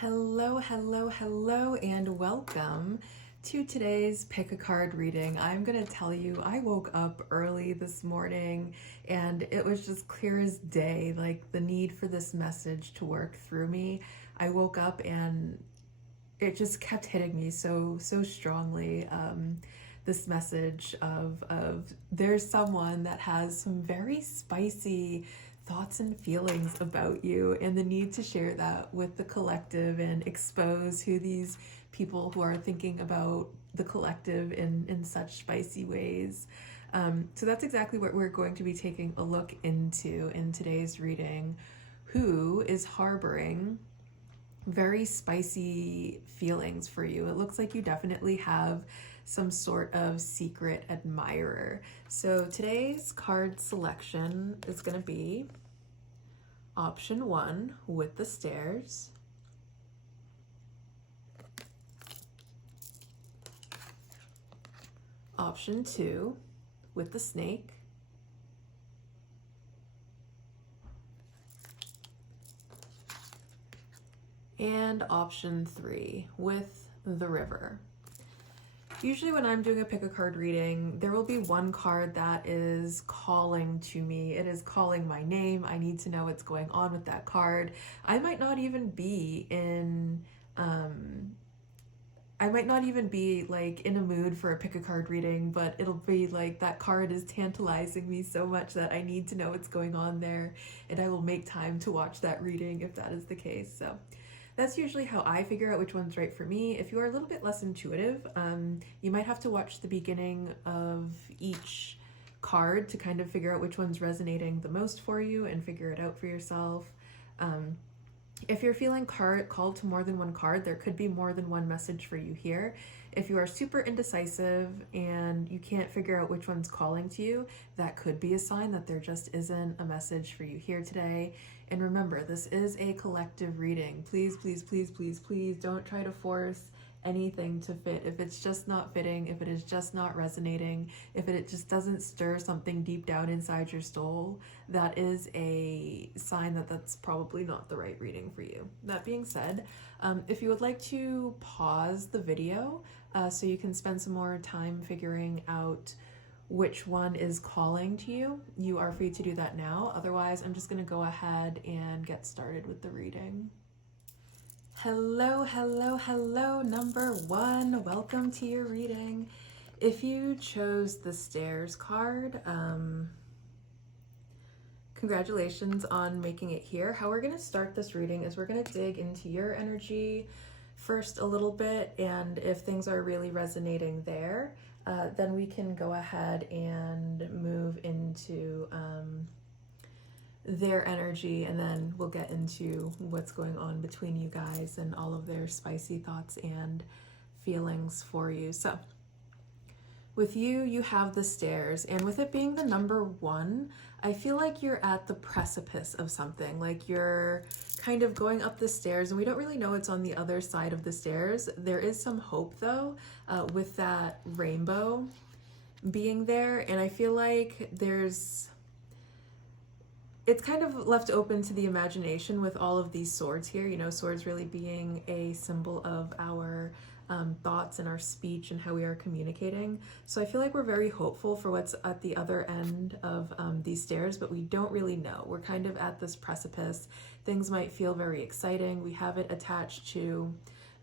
Hello, hello, hello, and welcome to today's Pick a Card reading. I'm going to tell you, I woke up early this morning and it was just clear as day, like the need for this message to work through me. I woke up and it just kept hitting me so strongly. This message of there's someone that has some very spicy thoughts and feelings about you, and the need to share that with the collective and expose who these people who are thinking about the collective in such spicy ways. So that's exactly what we're going to be taking a look into in today's reading. Who is harboring very spicy feelings for you? It looks like you definitely have some sort of secret admirer. So today's card selection is going to be option 1 with the stairs, option 2 with the snake, and option 3 with the river. Usually when I'm doing a pick a card reading, there will be one card that is calling to me. It is calling my name. I need to know what's going on with that card. I might not even be in like in a mood for a pick a card reading, but it'll be like that card is tantalizing me so much that I need to know what's going on there, and I will make time to watch that reading if that is the case. So that's usually how I figure out which one's right for me. If you are a little bit less intuitive, you might have to watch the beginning of each card to kind of figure out which one's resonating the most for you and figure it out for yourself. If you're feeling called to more than one card, there could be more than one message for you here. If you are super indecisive and you can't figure out which one's calling to you, that could be a sign that there just isn't a message for you here today. And remember, this is a collective reading. Please, please, please, please, please don't try to force anything to fit. If it's just not fitting, if it is just not resonating, if it just doesn't stir something deep down inside your soul, that is a sign that that's probably not the right reading for you. That being said, if you would like to pause the video so you can spend some more time figuring out which one is calling to you, you are free to do that now. Otherwise, I'm just going to go ahead and get started with the reading. Hello, hello, hello, number 1. Welcome to your reading. If you chose the stairs card, congratulations on making it here. How we're going to start this reading is we're going to dig into your energy first a little bit, and if things are really resonating there, then we can go ahead and move into their energy, and then we'll get into what's going on between you guys and all of their spicy thoughts and feelings for you. So with you, you have the stairs, and with it being the number 1, I feel like you're at the precipice of something. Like you're kind of going up the stairs, and we don't really know what's on the other side of the stairs. There is some hope though, with that rainbow being there, and I feel like it's kind of left open to the imagination with all of these swords here, you know, swords really being a symbol of our thoughts and our speech and how we are communicating. So I feel like we're very hopeful for what's at the other end of these stairs, but we don't really know. We're kind of at this precipice. Things might feel very exciting. We have it attached to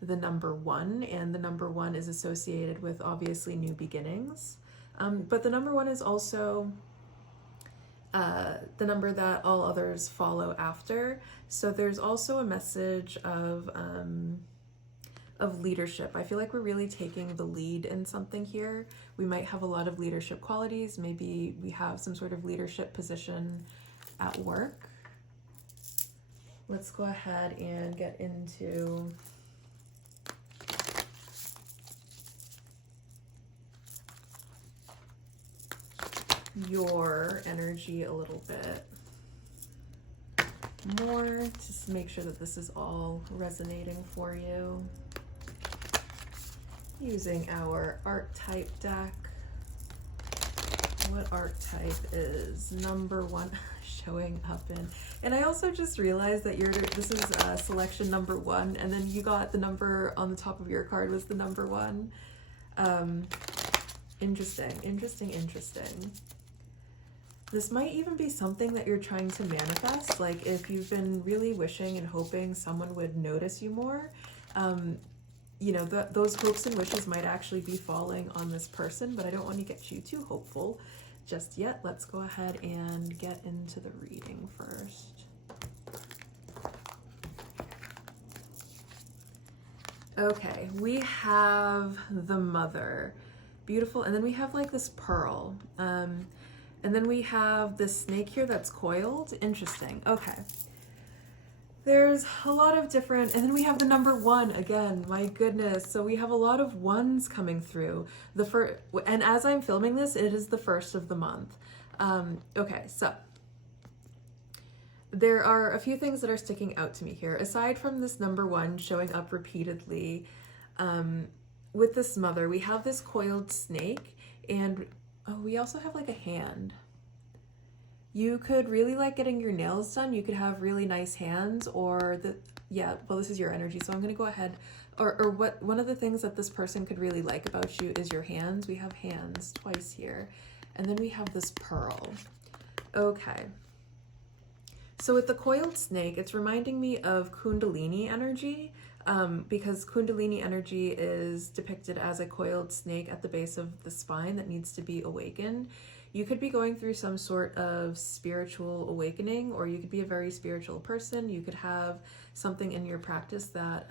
the number 1, and the number 1 is associated with obviously new beginnings. But the number 1 is also the number that all others follow after. So there's also a message of leadership. I feel like we're really taking the lead in something here. We might have a lot of leadership qualities. Maybe we have some sort of leadership position at work. Let's go ahead and get into your energy a little bit more, just make sure that this is all resonating for you. Using our archetype deck. What archetype is number 1? showing up in. And I also just realized that this is selection number 1, and then you got the number on the top of your card was the number 1. Interesting. This might even be something that you're trying to manifest. Like if you've been really wishing and hoping someone would notice you more, you know, those hopes and wishes might actually be falling on this person, but I don't want to get you too hopeful just yet. Let's go ahead and get into the reading first. Okay, we have the Mother. Beautiful. And then we have like this pearl. And then we have this snake here that's coiled. Interesting. Okay. There's a lot of different, and then we have the number 1 again. My goodness. So we have a lot of 1s coming through. And as I'm filming this, it is the 1st of the month. Okay, so there are a few things that are sticking out to me here. Aside from this number 1 showing up repeatedly, with this Mother, we have this coiled snake, and we also have like a hand. You could really like getting your nails done. You could have really nice hands, or this is your energy. So I'm going to go ahead, one of the things that this person could really like about you is your hands. We have hands twice here. And then we have this pearl. Okay. So with the coiled snake, it's reminding me of Kundalini energy, because Kundalini energy is depicted as a coiled snake at the base of the spine that needs to be awakened. You could be going through some sort of spiritual awakening, or you could be a very spiritual person. You could have something in your practice that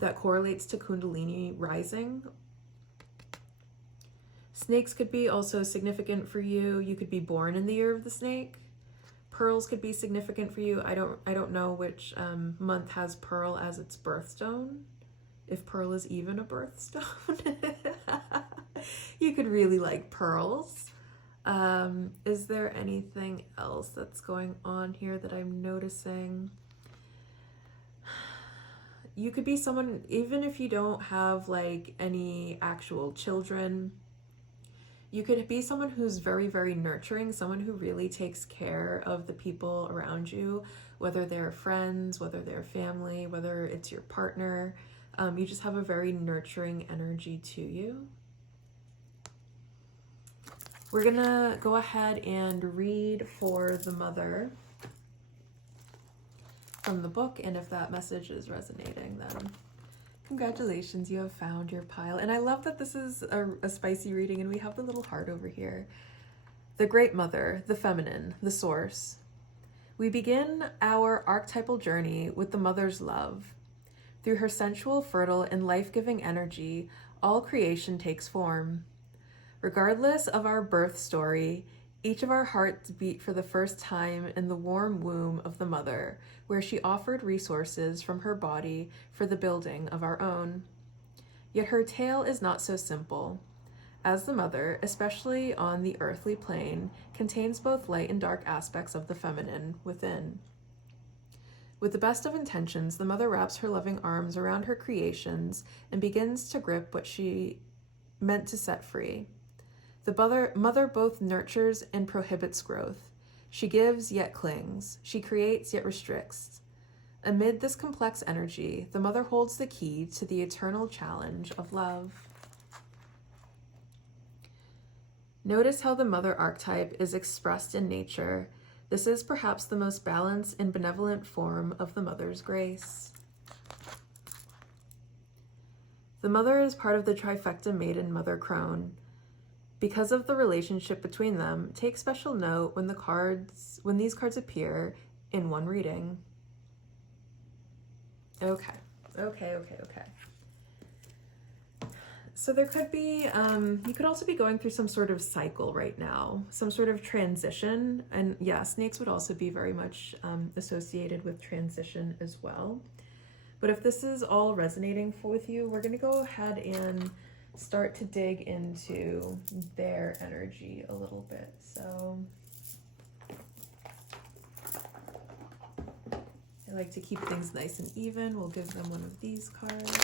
that correlates to Kundalini rising. Snakes could be also significant for you. You could be born in the year of the snake. Pearls could be significant for you. I don't know which month has Pearl as its birthstone. If Pearl is even a birthstone. You could really like pearls. Is there anything else that's going on here that I'm noticing? You could be someone, even if you don't have like any actual children, you could be someone who's very, very nurturing, someone who really takes care of the people around you, whether they're friends, whether they're family, whether it's your partner. You just have a very nurturing energy to you. We're gonna go ahead and read for the Mother from the book, and if that message is resonating, then congratulations, you have found your pile. And I love that this is a spicy reading, and we have the little heart over here. The Great Mother, the feminine, the source. We begin our archetypal journey with the Mother's love. Through her sensual, fertile, and life-giving energy, all creation takes form. Regardless of our birth story, each of our hearts beat for the first time in the warm womb of the Mother, where she offered resources from her body for the building of our own. Yet her tale is not so simple, as the Mother, especially on the earthly plane, contains both light and dark aspects of the feminine within. With the best of intentions, the Mother wraps her loving arms around her creations and begins to grip what she meant to set free. The mother both nurtures and prohibits growth. She gives yet clings. She creates yet restricts. Amid this complex energy, the Mother holds the key to the eternal challenge of love. Notice how the Mother archetype is expressed in nature. This is perhaps the most balanced and benevolent form of the Mother's grace. The Mother is part of the trifecta Maiden Mother Crone. Because of the relationship between them, take special note when these cards appear in one reading. Okay. So there could be, you could also be going through some sort of cycle right now, some sort of transition. And yeah, snakes would also be very much associated with transition as well. But if this is all resonating with you, we're going to go ahead and start to dig into their energy a little bit. So I like to keep things nice and even. We'll give them one of these cards.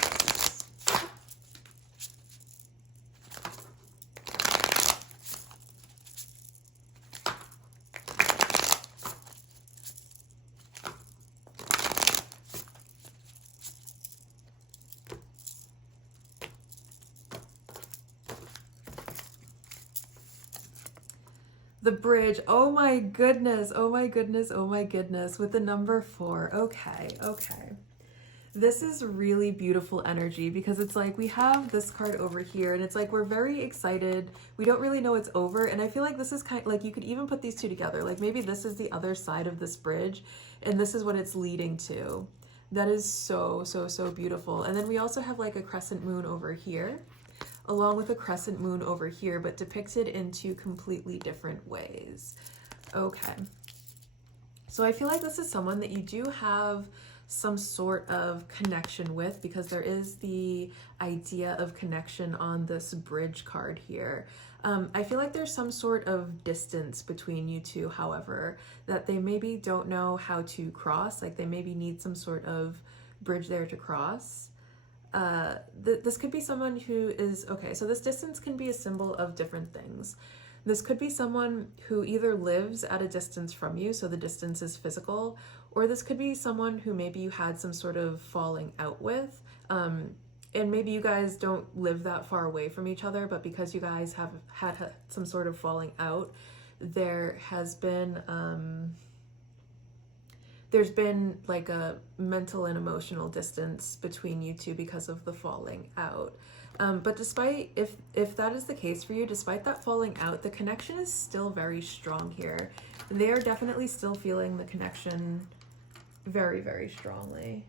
The bridge. Oh my goodness. Oh my goodness. Oh my goodness. With the number 4. Okay. Okay. This is really beautiful energy because it's like we have this card over here and it's like we're very excited. We don't really know it's over. And I feel like this is kind of like you could even put these two together. Like maybe this is the other side of this bridge and this is what it's leading to. That is so, so, so beautiful. And then we also have like a crescent moon over here, along with a crescent moon over here, but depicted in two completely different ways. Okay. So I feel like this is someone that you do have some sort of connection with because there is the idea of connection on this bridge card here. I feel like there's some sort of distance between you two, however, that they maybe don't know how to cross. Like they maybe need some sort of bridge there to cross. This could be someone who is, okay, so this distance can be a symbol of different things. This could be someone who either lives at a distance from you, so the distance is physical, or this could be someone who maybe you had some sort of falling out with. And maybe you guys don't live that far away from each other, but because you guys have had some sort of falling out, there has been, there's been like a mental and emotional distance between you two because of the falling out. But despite, if that is the case for you, despite that falling out, the connection is still very strong here. They are definitely still feeling the connection very, very strongly.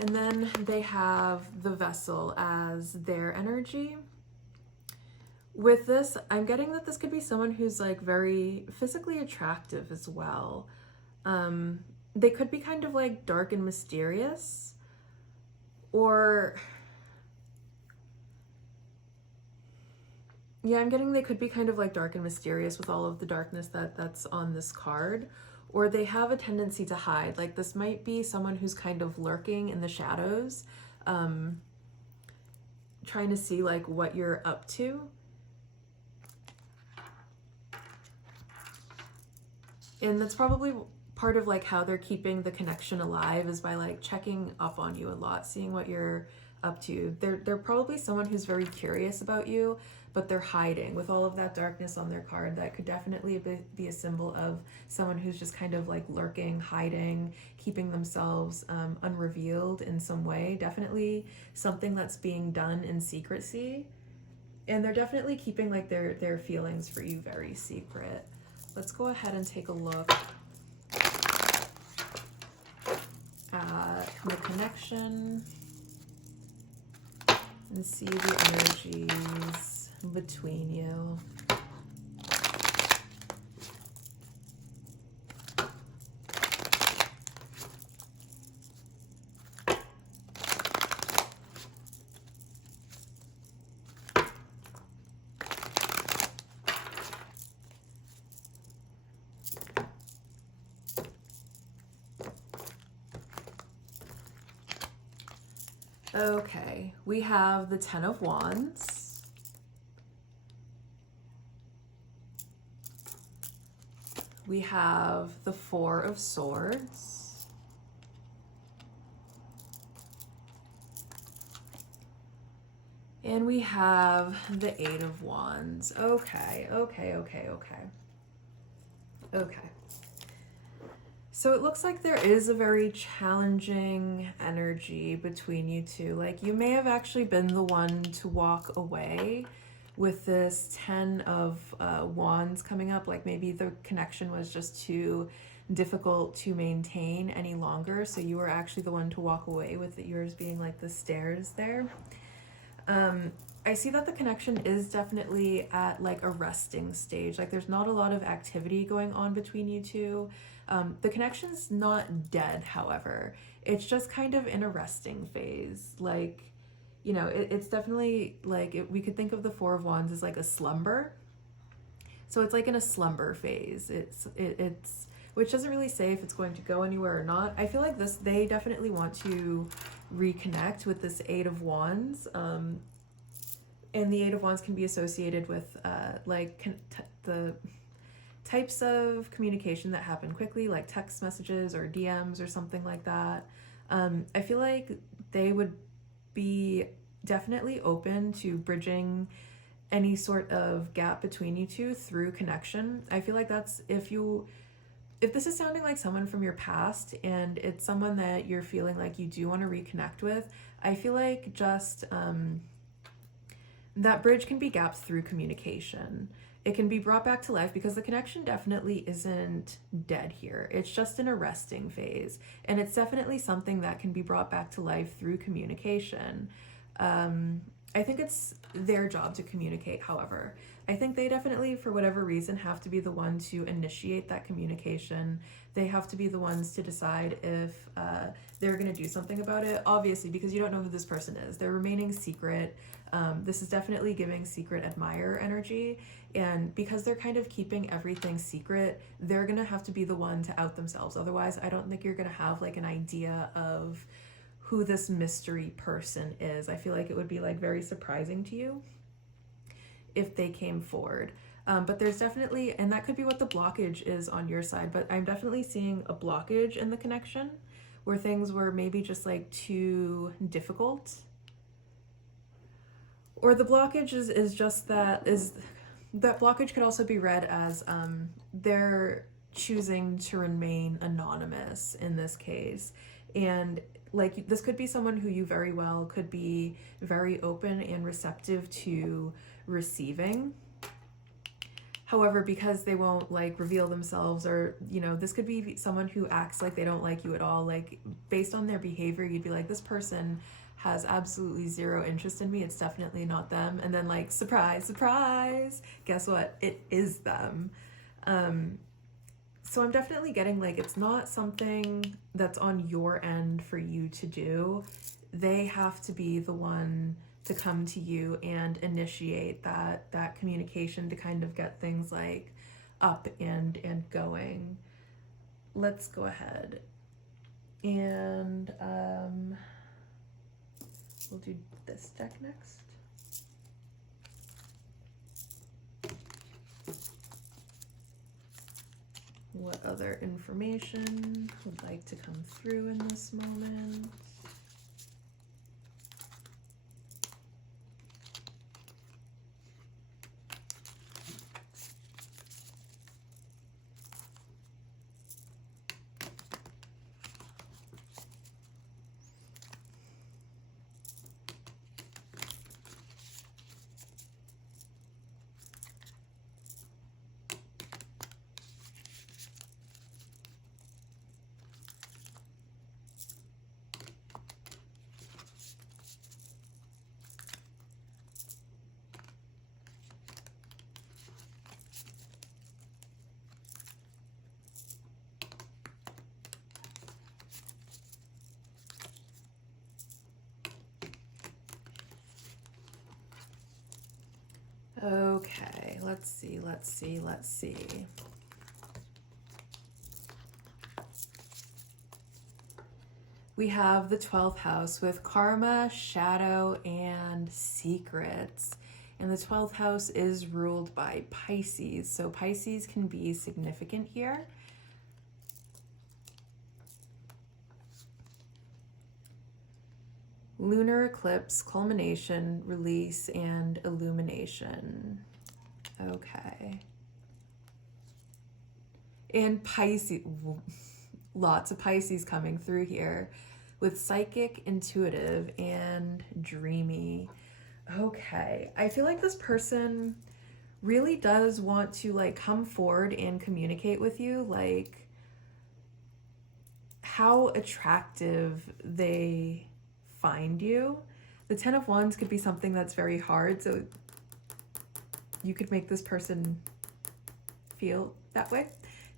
And then they have the vessel as their energy. With this, I'm getting that this could be someone who's like very physically attractive as well. They could be kind of like dark and mysterious, or yeah, I'm getting they could be kind of like dark and mysterious with all of the darkness that's on this card, or they have a tendency to hide. Like this might be someone who's kind of lurking in the shadows, trying to see like what you're up to. And that's probably part of like how they're keeping the connection alive is by like checking up on you a lot, seeing what you're up to. They're probably someone who's very curious about you, but they're hiding with all of that darkness on their card. That could definitely be a symbol of someone who's just kind of like lurking, hiding, keeping themselves unrevealed in some way. Definitely something that's being done in secrecy. And they're definitely keeping like their feelings for you very secret. Let's go ahead and take a look at the connection and see the energies between you. Okay, we have the Ten of Wands. We have the Four of Swords. And we have the Eight of Wands. Okay. So it looks like there is a very challenging energy between you two. Like you may have actually been the one to walk away with this 10 of Wands coming up. Like maybe the connection was just too difficult to maintain any longer. So you were actually the one to walk away with it, yours being like the stairs there. I see that the connection is definitely at like a resting stage. Like there's not a lot of activity going on between you two. The connection's not dead, however. It's just kind of in a resting phase. Like, you know, it's definitely like, we could think of the Four of Wands as like a slumber. So it's like in a slumber phase. It's which doesn't really say if it's going to go anywhere or not. I feel like they definitely want to reconnect with this Eight of Wands. And the Eight of Wands can be associated with the types of communication that happen quickly, like text messages or DMs or something like that. I feel like they would be definitely open to bridging any sort of gap between you two through connection. I feel like that's if this is sounding like someone from your past and it's someone that you're feeling like you do want to reconnect with, I feel like just that bridge can be gapped through communication. It can be brought back to life because the connection definitely isn't dead here. It's just in a resting phase. And it's definitely something that can be brought back to life through communication. I think it's their job to communicate, however. I think they definitely, for whatever reason, have to be the one to initiate that communication. They have to be the ones to decide if they're going to do something about it, obviously, because you don't know who this person is. They're remaining secret. This is definitely giving secret admirer energy. And because they're kind of keeping everything secret, they're going to have to be the one to out themselves. Otherwise, I don't think you're going to have like an idea of who this mystery person is. I feel like it would be like very surprising to you if they came forward. But there's definitely, and that could be what the blockage is on your side, but I'm definitely seeing a blockage in the connection where things were maybe just like too difficult. Or the blockage is just that blockage could also be read as they're choosing to remain anonymous in this case. And like this could be someone who you very well could be very open and receptive to receiving. However, because they won't like reveal themselves, or this could be someone who acts like they don't like you at all, like based on their behavior you'd be like, this person has absolutely zero interest in me, it's definitely not them. And then like, surprise, surprise, guess what, it is them. So I'm definitely getting like, it's not something that's on your end for you to do. They have to be the one to come to you and initiate that communication to kind of get things like up and going. Let's go ahead and we'll do this deck next. What other information would like to come through in this moment? Okay, let's see. We have the 12th house with karma, shadow, and secrets. And the 12th house is ruled by Pisces. So Pisces can be significant here. Lunar eclipse, culmination, release, and illumination. Okay. And Pisces, lots of Pisces coming through here with psychic, intuitive, and dreamy. Okay. I feel like this person really does want to like come forward and communicate with you, like how attractive they find you. The 10 of Wands could be something that's very hard, so you could make this person feel that way.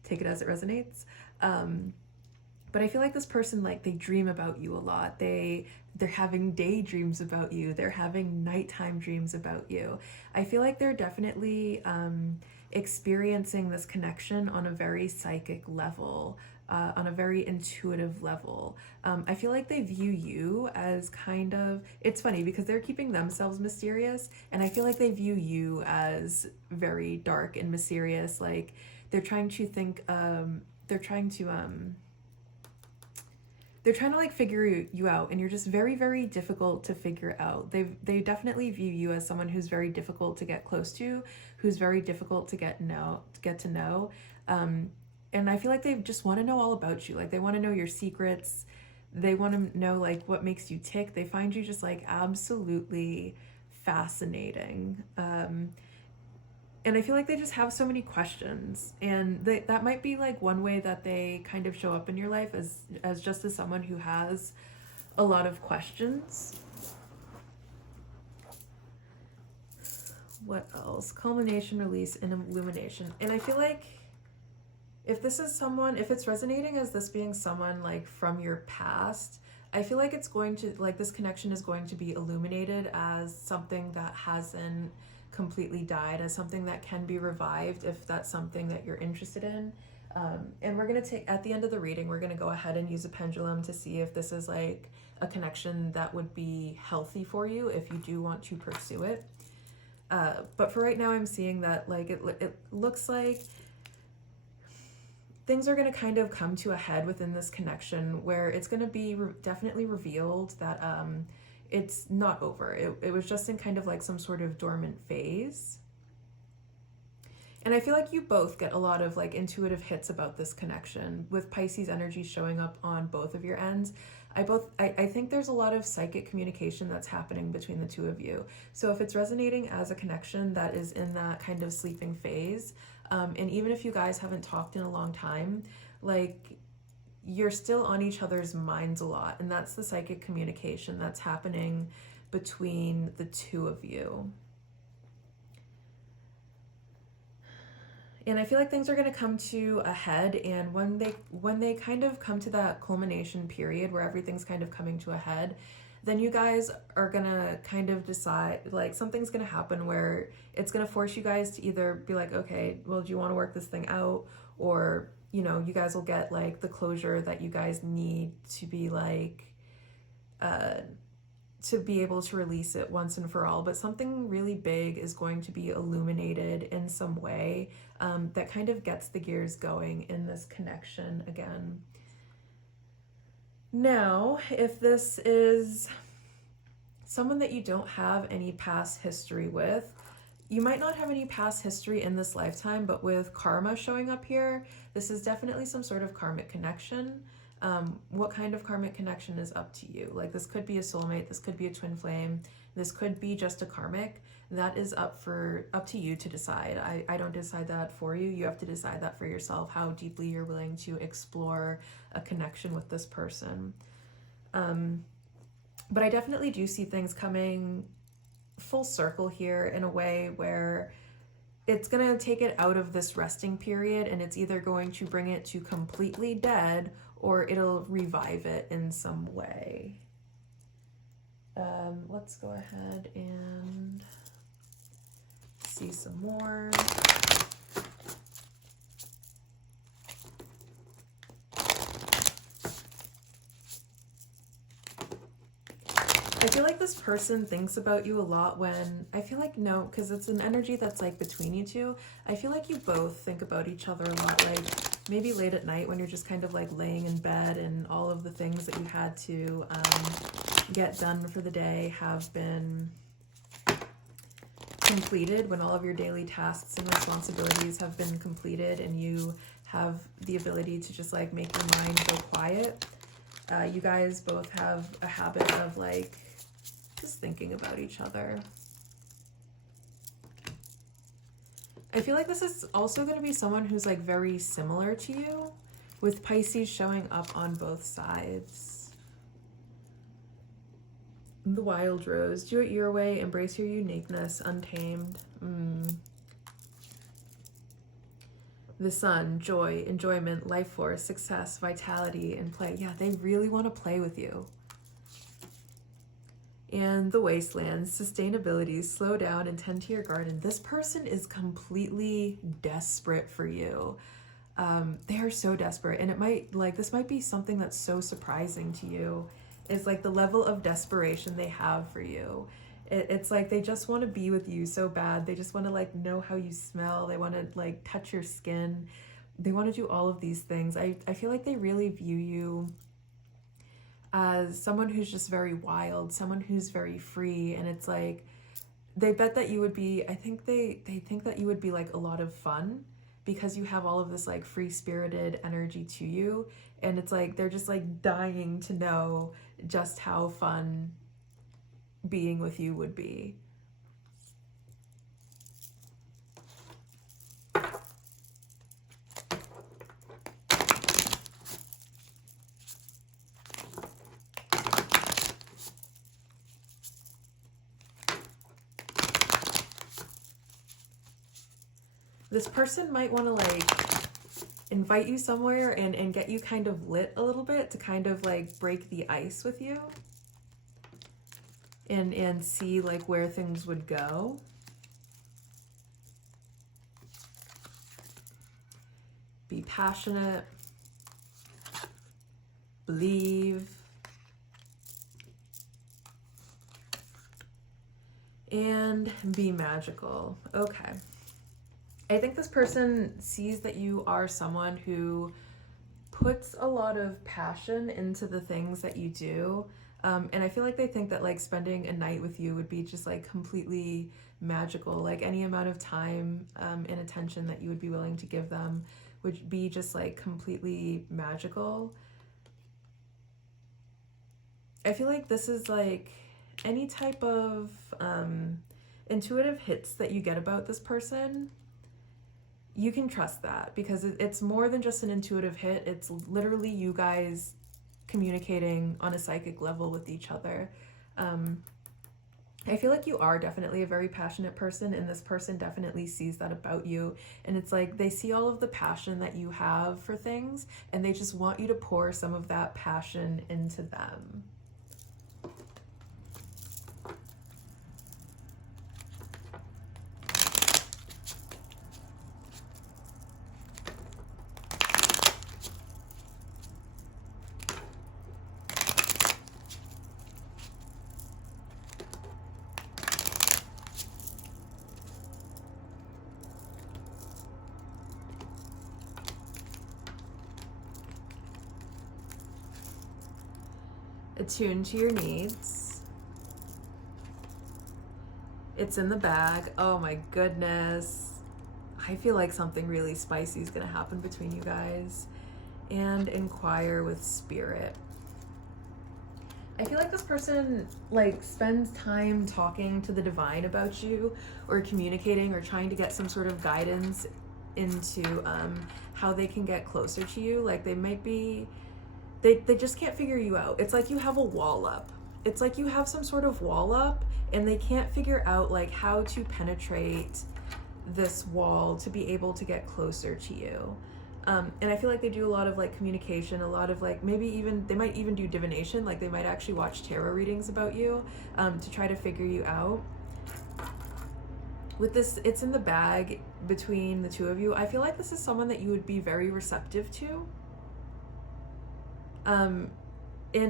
Take it as it resonates. But I feel like this person, like, they dream about you a lot. They're having daydreams about you. They're having nighttime dreams about you. I feel like they're definitely experiencing this connection on a very psychic level, on a very intuitive level. I feel like they view you as kind of, it's funny because they're keeping themselves mysterious, and I feel like they view you as very dark and mysterious. Like they're trying to think, they're trying to like figure you out, and you're just very, very difficult to figure out. They definitely view you as someone who's very difficult to get close to, who's very difficult to get to know. And I feel like they just want to know all about you. Like they want to know your secrets. They want to know like what makes you tick. They find you just like absolutely fascinating. And I feel like they just have so many questions, and that might be like one way that they kind of show up in your life as just as someone who has a lot of questions. What else? Culmination, release, and illumination. And I feel like if this is someone, if it's resonating as this being someone like from your past, I feel like it's going to, like, this connection is going to be illuminated as something that hasn't completely died, as something that can be revived if that's something that you're interested in. And we're going to take, at the end of the reading, we're going to go ahead and use a pendulum to see if this is like a connection that would be healthy for you if you do want to pursue it. But for right now, I'm seeing that like it looks like things are going to kind of come to a head within this connection, where it's going to be definitely revealed that it's not over. It was just in kind of like some sort of dormant phase. And I feel like you both get a lot of like intuitive hits about this connection, with Pisces energy showing up on both of your ends. I think there's a lot of psychic communication that's happening between the two of you. So if it's resonating as a connection that is in that kind of sleeping phase, and even if you guys haven't talked in a long time, like, you're still on each other's minds a lot, and that's the psychic communication that's happening between the two of you. And I feel like things are going to come to a head, and when they kind of come to that culmination period where everything's kind of coming to a head, then you guys are going to kind of decide, like, something's going to happen where it's going to force you guys to either be like, okay, well, do you want to work this thing out? Or, you know, you guys will get like the closure that you guys need to be like, to be able to release it once and for all. But something really big is going to be illuminated in some way, that kind of gets the gears going in this connection again. Now, if this is someone that you don't have any past history with, you might not have any past history in this lifetime, but with karma showing up here, this is definitely some sort of karmic connection. What kind of karmic connection is up to you? Like, this could be a soulmate, this could be a twin flame, this could be just a karmic. That is up to you to decide. I don't decide that for you. You have to decide that for yourself, how deeply you're willing to explore a connection with this person. But I definitely do see things coming full circle here in a way where it's going to take it out of this resting period, and it's either going to bring it to completely dead, or it'll revive it in some way. Let's go ahead and see some more. I feel like this person thinks about you a lot when, I feel like, no, because it's an energy that's like between you two. I feel like you both think about each other a lot, like maybe late at night when you're just kind of like laying in bed and all of the things that you had to get done for the day have been completed, when all of your daily tasks and responsibilities have been completed and you have the ability to just like make your mind go quiet. You guys both have a habit of like just thinking about each other. I feel like this is also going to be someone who's like very similar to you, with Pisces showing up on both sides. The wild rose, do it your way, embrace your uniqueness, untamed. The sun, joy, enjoyment, life force, success, vitality, and play. Yeah, they really want to play with you. And the wastelands, sustainability, slow down and tend to your garden. This person is completely desperate for you. They are so desperate, and it might, like, this might be something that's so surprising to you. It's like the level of desperation they have for you. It's like they just want to be with you so bad. They just want to like know how you smell. They want to like touch your skin. They want to do all of these things. I feel like they really view you as someone who's just very wild, someone who's very free, and it's like they bet that you would be, I think they think that you would be like a lot of fun because you have all of this like free-spirited energy to you, and it's like they're just like dying to know just how fun being with you would be. This person might want to like invite you somewhere and get you kind of lit a little bit to kind of like break the ice with you and see like where things would go. Be passionate, believe, and be magical. Okay. I think this person sees that you are someone who puts a lot of passion into the things that you do. And I feel like they think that like spending a night with you would be just like completely magical. Like any amount of time and attention that you would be willing to give them would be just like completely magical. I feel like this is like any type of intuitive hits that you get about this person. You can trust that because it's more than just an intuitive hit. It's literally you guys communicating on a psychic level with each other. I feel like you are definitely a very passionate person, and this person definitely sees that about you. And it's like they see all of the passion that you have for things, and they just want you to pour some of that passion into them. Attune to your needs. It's in the bag. Oh my goodness. I feel like something really spicy is going to happen between you guys. And inquire with spirit. I feel like this person like spends time talking to the divine about you, or communicating, or trying to get some sort of guidance into how they can get closer to you. Like they might be, they just can't figure you out. It's like you have a wall up. It's like you have some sort of wall up, and they can't figure out like how to penetrate this wall to be able to get closer to you. And I feel like they do a lot of like communication, a lot of like maybe even they might even do divination. Like they might actually watch tarot readings about you to try to figure you out. With this, it's in the bag between the two of you. I feel like this is someone that you would be very receptive to. And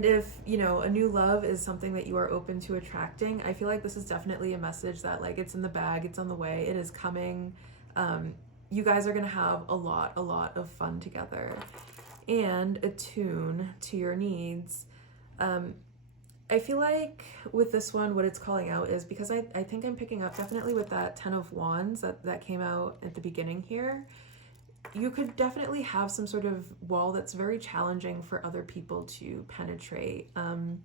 if, you know, a new love is something that you are open to attracting, I feel like this is definitely a message that like it's in the bag, it's on the way, it is coming. You guys are going to have a lot of fun together. And attune to your needs. I feel like with this one, what it's calling out is, because I think I'm picking up definitely with that 10 of Wands that came out at the beginning here, you could definitely have some sort of wall that's very challenging for other people to penetrate. To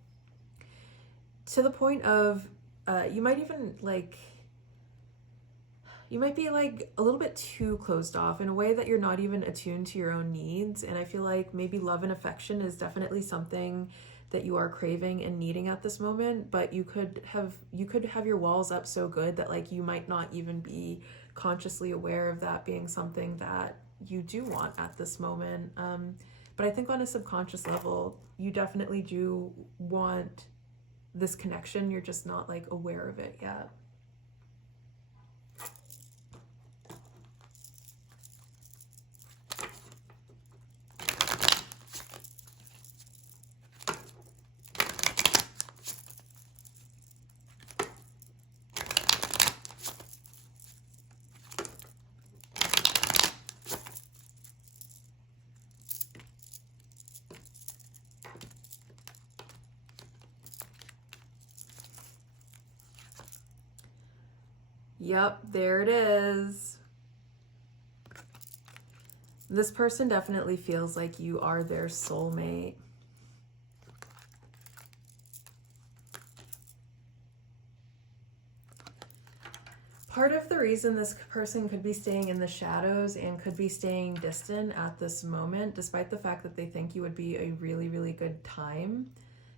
the point of, you might even like, you might be like a little bit too closed off in a way that you're not even attuned to your own needs. And I feel like maybe love and affection is definitely something that you are craving and needing at this moment, but you could have your walls up so good that like you might not even be consciously aware of that being something that you do want at this moment. But I think on a subconscious level, you definitely do want this connection. You're just not like aware of it yet. Yep, there it is. This person definitely feels like you are their soulmate. Part of the reason this person could be staying in the shadows and could be staying distant at this moment, despite the fact that they think you would be a really, really good time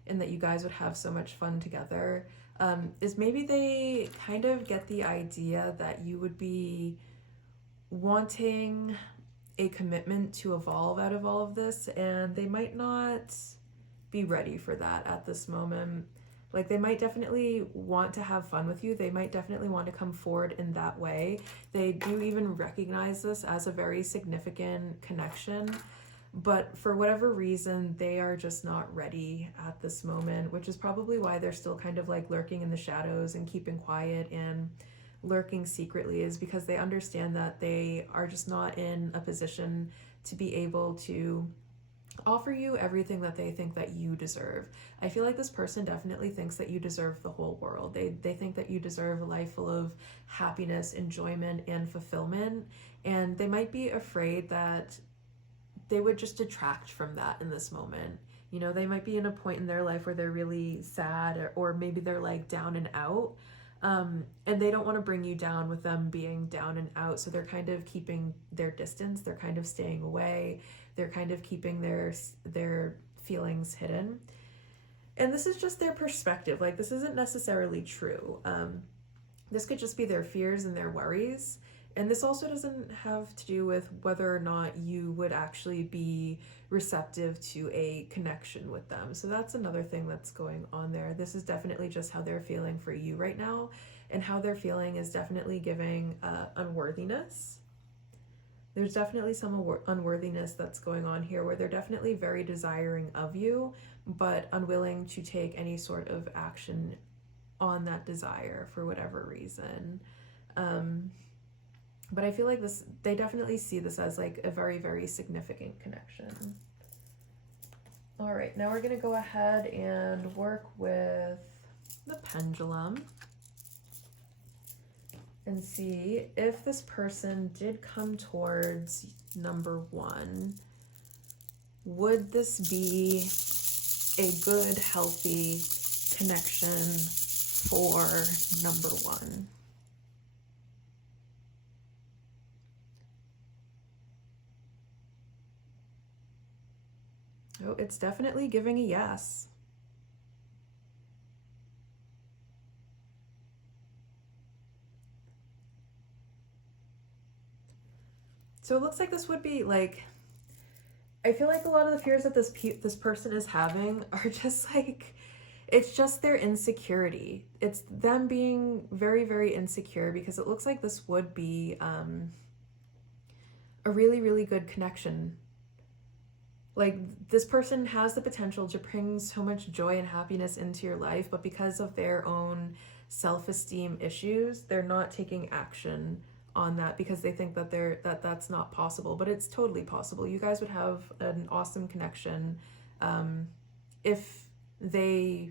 and that you guys would have so much fun together, is maybe they kind of get the idea that you would be wanting a commitment to evolve out of all of this, and they might not be ready for that at this moment. Like, they might definitely want to have fun with you. They might definitely want to come forward in that way. They do even recognize this as a very significant connection. But for whatever reason, they are just not ready at this moment, which is probably why they're still kind of like lurking in the shadows and keeping quiet and lurking secretly, is because they understand that they are just not in a position to be able to offer you everything that they think that you deserve. I feel like this person definitely thinks that you deserve the whole world. They think that you deserve a life full of happiness, enjoyment, and fulfillment. And they might be afraid that they would just detract from that in this moment. You know, they might be in a point in their life where they're really sad, or maybe they're like down and out. And they don't want to bring you down with them being down and out. So they're kind of keeping their distance. They're kind of staying away. They're kind of keeping their feelings hidden. And this is just their perspective. Like, this isn't necessarily true. This could just be their fears and their worries. And this also doesn't have to do with whether or not you would actually be receptive to a connection with them. So that's another thing that's going on there. This is definitely just how they're feeling for you right now. And how they're feeling is definitely giving unworthiness. There's definitely some unworthiness that's going on here, where they're definitely very desiring of you, but unwilling to take any sort of action on that desire for whatever reason. But I feel like they definitely see this as like a very, very significant connection. All right, now we're gonna go ahead and work with the pendulum and see if this person did come towards number one. Would this be a good, healthy connection for number one? Oh, it's definitely giving a yes. So it looks like this would be like, I feel like a lot of the fears that this person is having are just like, it's just their insecurity. It's them being very, very insecure, because it looks like this would be a really, really good connection. Like, this person has the potential to bring so much joy and happiness into your life, but because of their own self-esteem issues, they're not taking action on that, because they think that that's not possible. But it's totally possible. You guys would have an awesome connection if they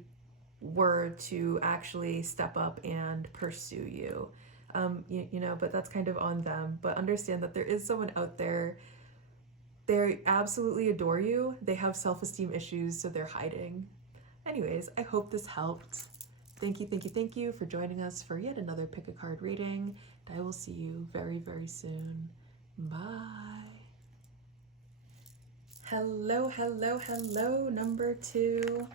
were to actually step up and pursue you. You know, but that's kind of on them. But understand that there is someone out there. They absolutely adore you. They have self-esteem issues, so they're hiding. Anyways, I hope this helped. Thank you, thank you, thank you for joining us for yet another pick a card reading. And I will see you very, very soon. Bye. Hello, hello, hello, number two.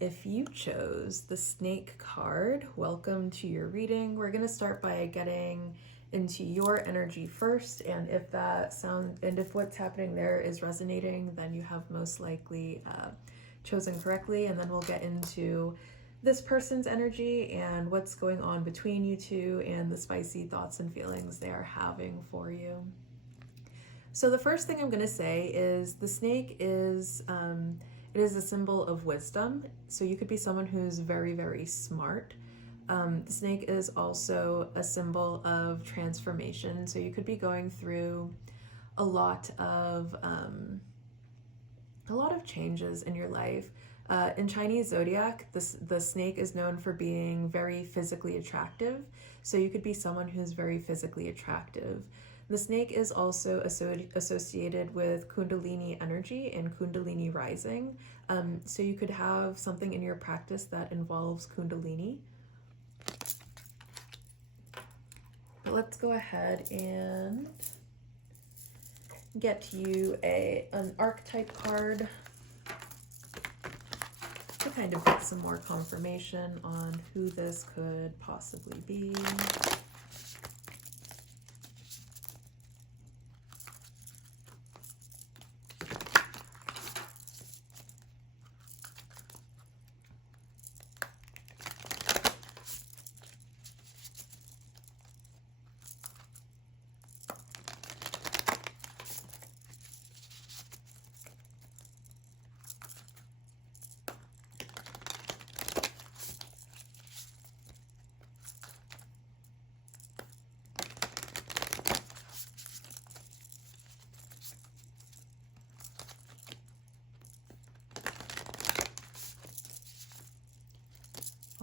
If you chose the snake card, welcome to your reading. We're gonna start by getting into your energy first, and if if what's happening there is resonating, then you have most likely chosen correctly. And then we'll get into this person's energy and what's going on between you two, and the spicy thoughts and feelings they are having for you. So the first thing I'm going to say is the snake is it is a symbol of wisdom. So you could be someone who's very, very smart. The snake is also a symbol of transformation. So you could be going through a lot of a lot of changes in your life. In Chinese zodiac, the snake is known for being very physically attractive. So you could be someone who's very physically attractive. The snake is also associated with Kundalini energy and Kundalini rising. So you could have something in your practice that involves Kundalini. But let's go ahead and get you an archetype card to kind of get some more confirmation on who this could possibly be.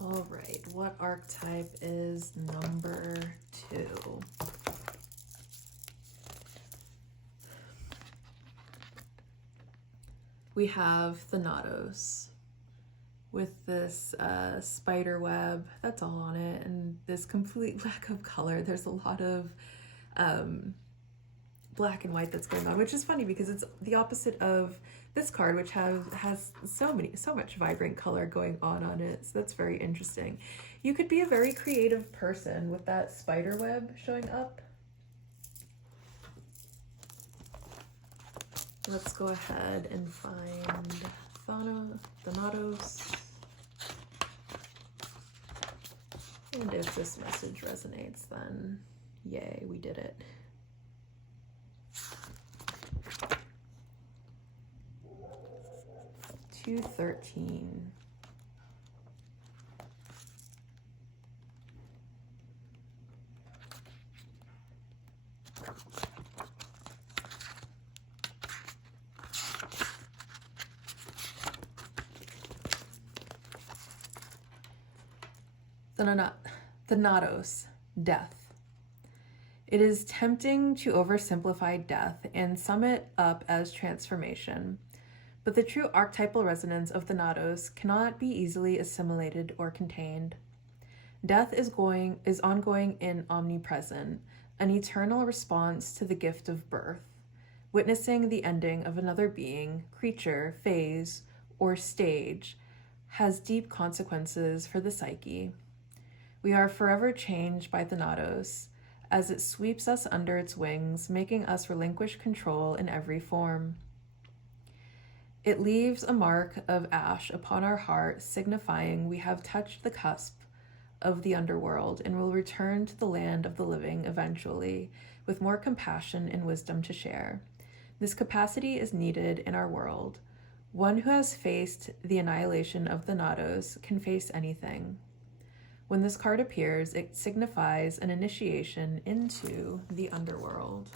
All right, what archetype is number 2? We have Thanatos with this spider web that's all on it, and this complete lack of color. There's a lot of black and white that's going on, which is funny because it's the opposite of this card, which has so much vibrant color going on it. So that's very interesting. You could be a very creative person with that spider web showing up. Let's go ahead and find Thanatos. And if this message resonates, then yay, we did it. $213. Thanatos, death. It is tempting to oversimplify death and sum it up as transformation, but the true archetypal resonance of Thanatos cannot be easily assimilated or contained. Death is ongoing and omnipresent, an eternal response to the gift of birth, witnessing the ending of another being, creature, phase, or stage has deep consequences for the psyche. We are forever changed by Thanatos as it sweeps us under its wings, making us relinquish control in every form. It leaves a mark of ash upon our heart, signifying we have touched the cusp of the underworld and will return to the land of the living eventually, with more compassion and wisdom to share. This capacity is needed in our world. One who has faced the annihilation of Thanatos can face anything. When this card appears, it signifies an initiation into the underworld.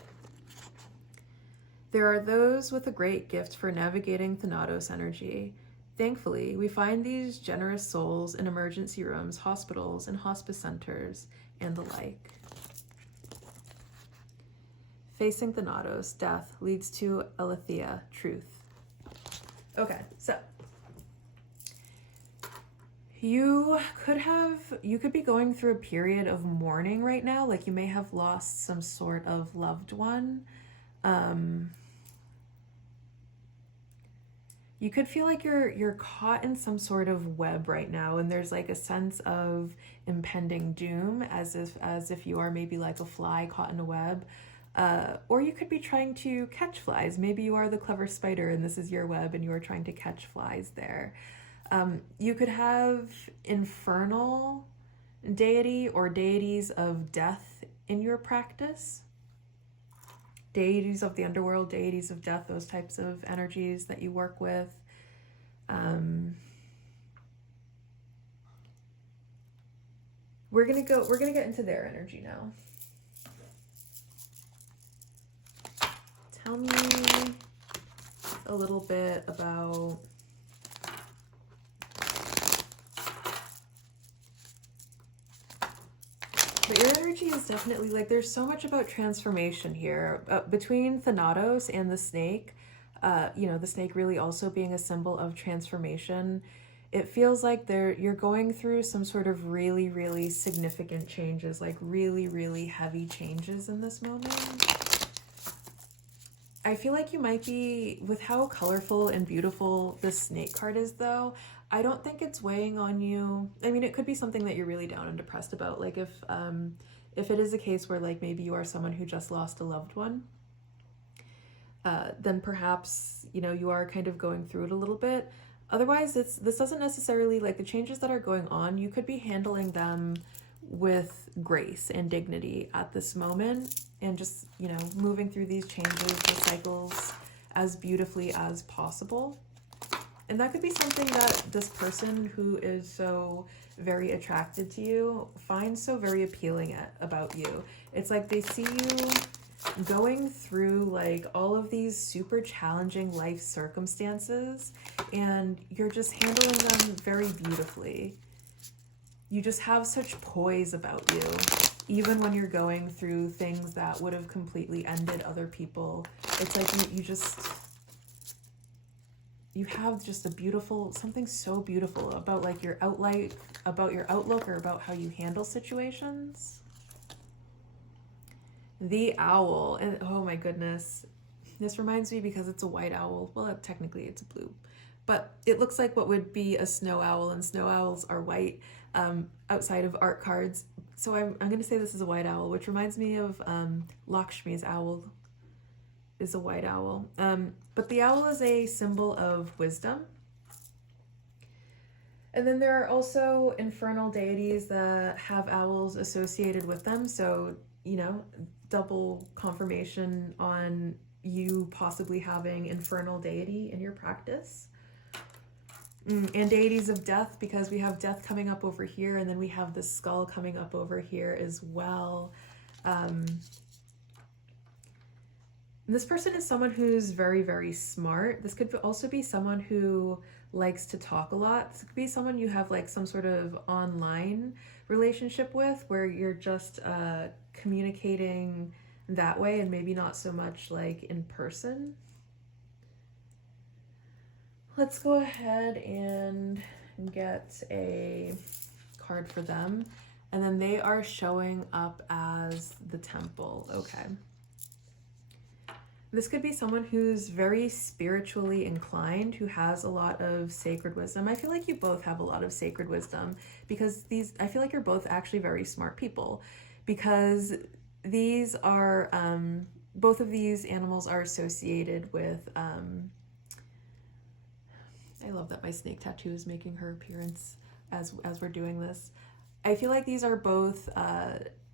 There are those with a great gift for navigating Thanatos energy. Thankfully, we find these generous souls in emergency rooms, hospitals, and hospice centers, and the like. Facing Thanatos, death leads to aletheia, truth. Okay, so you could be going through a period of mourning right now, like you may have lost some sort of loved one. You could feel like you're caught in some sort of web right now, and there's like a sense of impending doom, as if you are maybe like a fly caught in a web. Or you could be trying to catch flies. Maybe you are the clever spider and this is your web and you are trying to catch flies there. You could have infernal deity or deities of death in your practice. Deities of the underworld, deities of death, those types of energies that you work with. We're gonna get into their energy now. Tell me, a little bit about but your energy is definitely like, there's so much about transformation here. Between Thanatos and the snake, you know, the snake really also being a symbol of transformation, it feels like you're going through some sort of really, really significant changes, like really, really heavy changes in this moment. I feel like you might be, with how colorful and beautiful this snake card is though, I don't think it's weighing on you. I mean, it could be something that you're really down and depressed about. Like if it is a case where like maybe you are someone who just lost a loved one, then perhaps, you know, you are kind of going through it a little bit. Otherwise, this doesn't necessarily, like the changes that are going on, you could be handling them with grace and dignity at this moment, and just, you know, moving through these changes, the cycles, as beautifully as possible. And that could be something that this person who is so very attracted to you finds so very appealing about you. It's like they see you going through like all of these super challenging life circumstances, and you're just handling them very beautifully. You just have such poise about you, even when you're going through things that would have completely ended other people. It's like you have just a beautiful, something so beautiful about like your about your outlook, or about how you handle situations. The owl, and oh my goodness, this reminds me, because it's a white owl, well technically it's blue, but it looks like what would be a snow owl, and snow owls are white outside of art cards. So I'm going to say this is a white owl, which reminds me of Lakshmi's owl is a white owl. But the owl is a symbol of wisdom. And then there are also infernal deities that have owls associated with them. So, you know, double confirmation on you possibly having infernal deity in your practice. And deities of death, because we have death coming up over here, and then we have the skull coming up over here as well. This person is someone who's very, very smart. This could also be someone who likes to talk a lot. This could be someone you have like some sort of online relationship with, where you're just communicating that way, and maybe not so much like in person. Let's go ahead and get a card for them. And then they are showing up as the temple. Okay. This could be someone who's very spiritually inclined, who has a lot of sacred wisdom. I feel like you both have a lot of sacred wisdom, because I feel like you're both actually very smart people, because these are, both of these animals are associated with, I love that my snake tattoo is making her appearance as we're doing this. I feel like these are both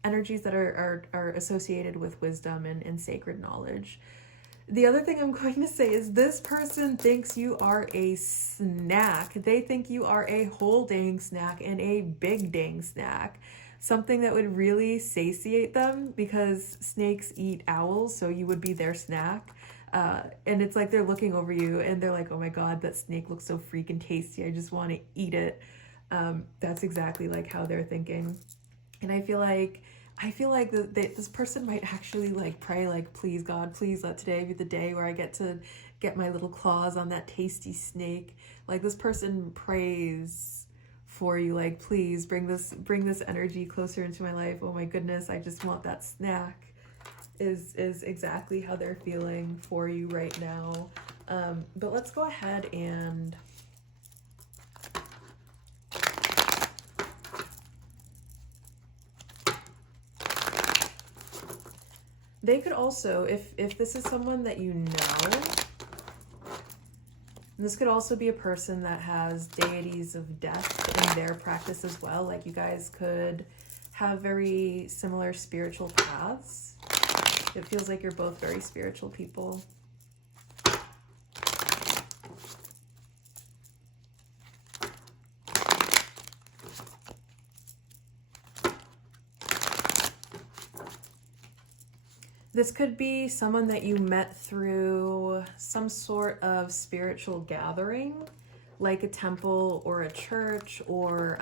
energies that are associated with wisdom and sacred knowledge. The other thing I'm going to say is this person thinks you are a snack. They think you are a whole dang snack, and a big dang snack. Something that would really satiate them, because snakes eat owls, so you would be their snack. And it's like they're looking over you and they're like, oh my God, that snake looks so freaking tasty. I just want to eat it. That's exactly like how they're thinking. And I feel like this person might actually like pray, like, please God, please let today be the day where I get to get my little claws on that tasty snake. Like, this person prays for you, like, please bring this energy closer into my life. Oh my goodness, I just want that snack. Is exactly how they're feeling for you right now. But let's go ahead and they could also, if this is someone that you know, this could also be a person that has deities of death in their practice as well. Like, you guys could have very similar spiritual paths. It feels like you're both very spiritual people. This could be someone that you met through some sort of spiritual gathering, like a temple or a church, or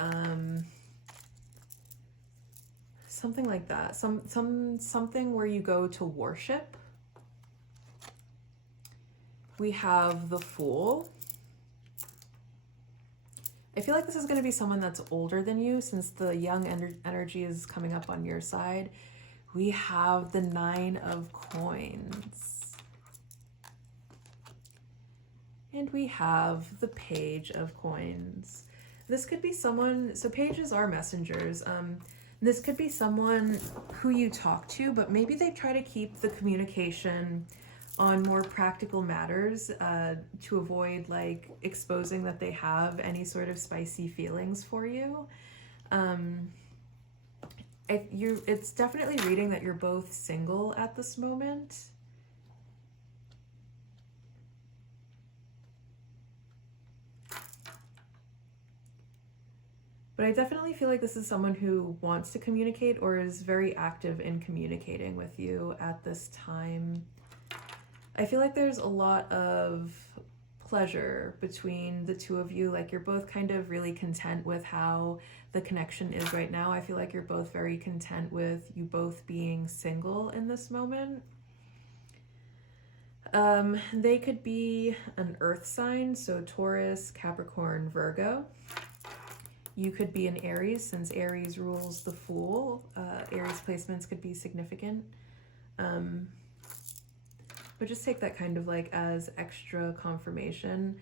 something like that. Something where you go to worship. We have the Fool. I feel like this is going to be someone that's older than you, since the young energy is coming up on your side. We have the Nine of Coins. And we have the Page of Coins. This could be someone, so pages are messengers. This could be someone who you talk to, but maybe they try to keep the communication on more practical matters to avoid like exposing that they have any sort of spicy feelings for you. It's definitely reading that you're both single at this moment. But I definitely feel like this is someone who wants to communicate or is very active in communicating with you at this time. I feel like there's a lot of pleasure between the two of you. Like, you're both kind of really content with how the connection is right now. I feel like you're both very content with you both being single in this moment. They could be an earth sign, so Taurus, Capricorn, Virgo. You could be an Aries, since Aries rules the Fool. Aries placements could be significant. But just take that kind of like as extra confirmation.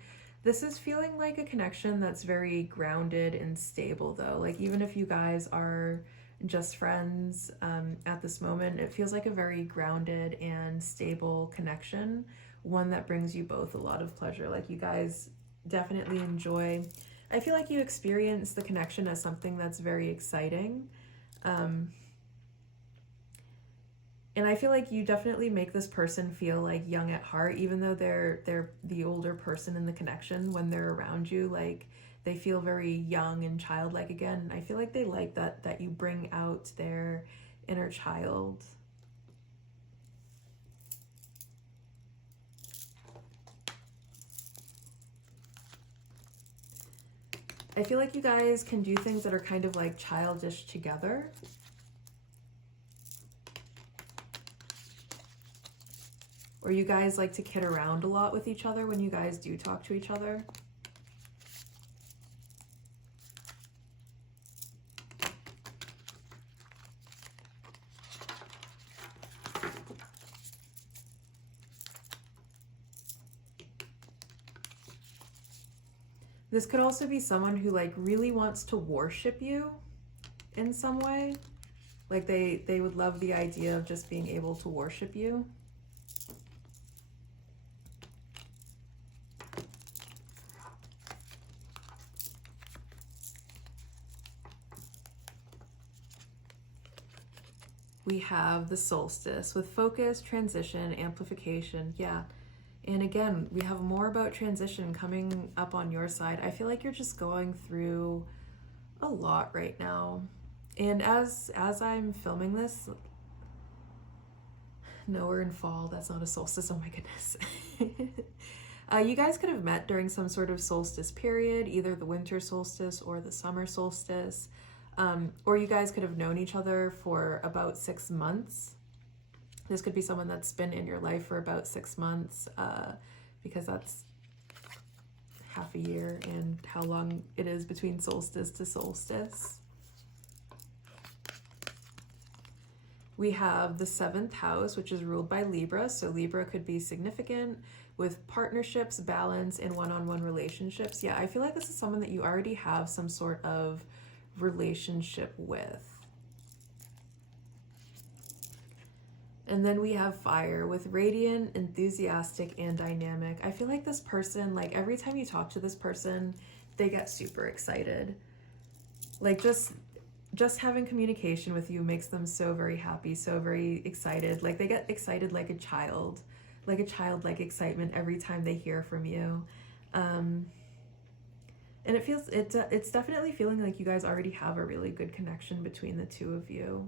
This is feeling like a connection that's very grounded and stable though. Like, even if you guys are just friends at this moment, it feels like a very grounded and stable connection. One that brings you both a lot of pleasure. Like, you guys definitely enjoy. I feel like you experience the connection as something that's very exciting. And I feel like you definitely make this person feel like young at heart, even though they're the older person in the connection. When they're around you, like, they feel very young and childlike again. I feel like they like that you bring out their inner child. I feel like you guys can do things that are kind of like childish together. Or you guys like to kid around a lot with each other when you guys do talk to each other. This could also be someone who like really wants to worship you in some way. Like they would love the idea of just being able to worship you. We have the solstice with focus, transition, amplification. Yeah. And again, we have more about transition coming up on your side. I feel like you're just going through a lot right now. And as I'm filming this, no, we're in fall. That's not a solstice. Oh my goodness. You guys could have met during some sort of solstice period, either the winter solstice or the summer solstice. Or you guys could have known each other for about 6 months. This could be someone that's been in your life for about 6 months, because that's half a year and how long it is between solstice to solstice. We have the 7th house, which is ruled by Libra. So Libra could be significant with partnerships, balance, and one-on-one relationships. Yeah, I feel like this is someone that you already have some sort of relationship with. And then we have fire with radiant, enthusiastic, and dynamic. I feel like this person, like every time you talk to this person, they get super excited. Like just having communication with you makes them so very happy, so very excited. Like they get excited like a child, like a childlike excitement every time they hear from you. And it feels, it's definitely feeling like you guys already have a really good connection between the two of you.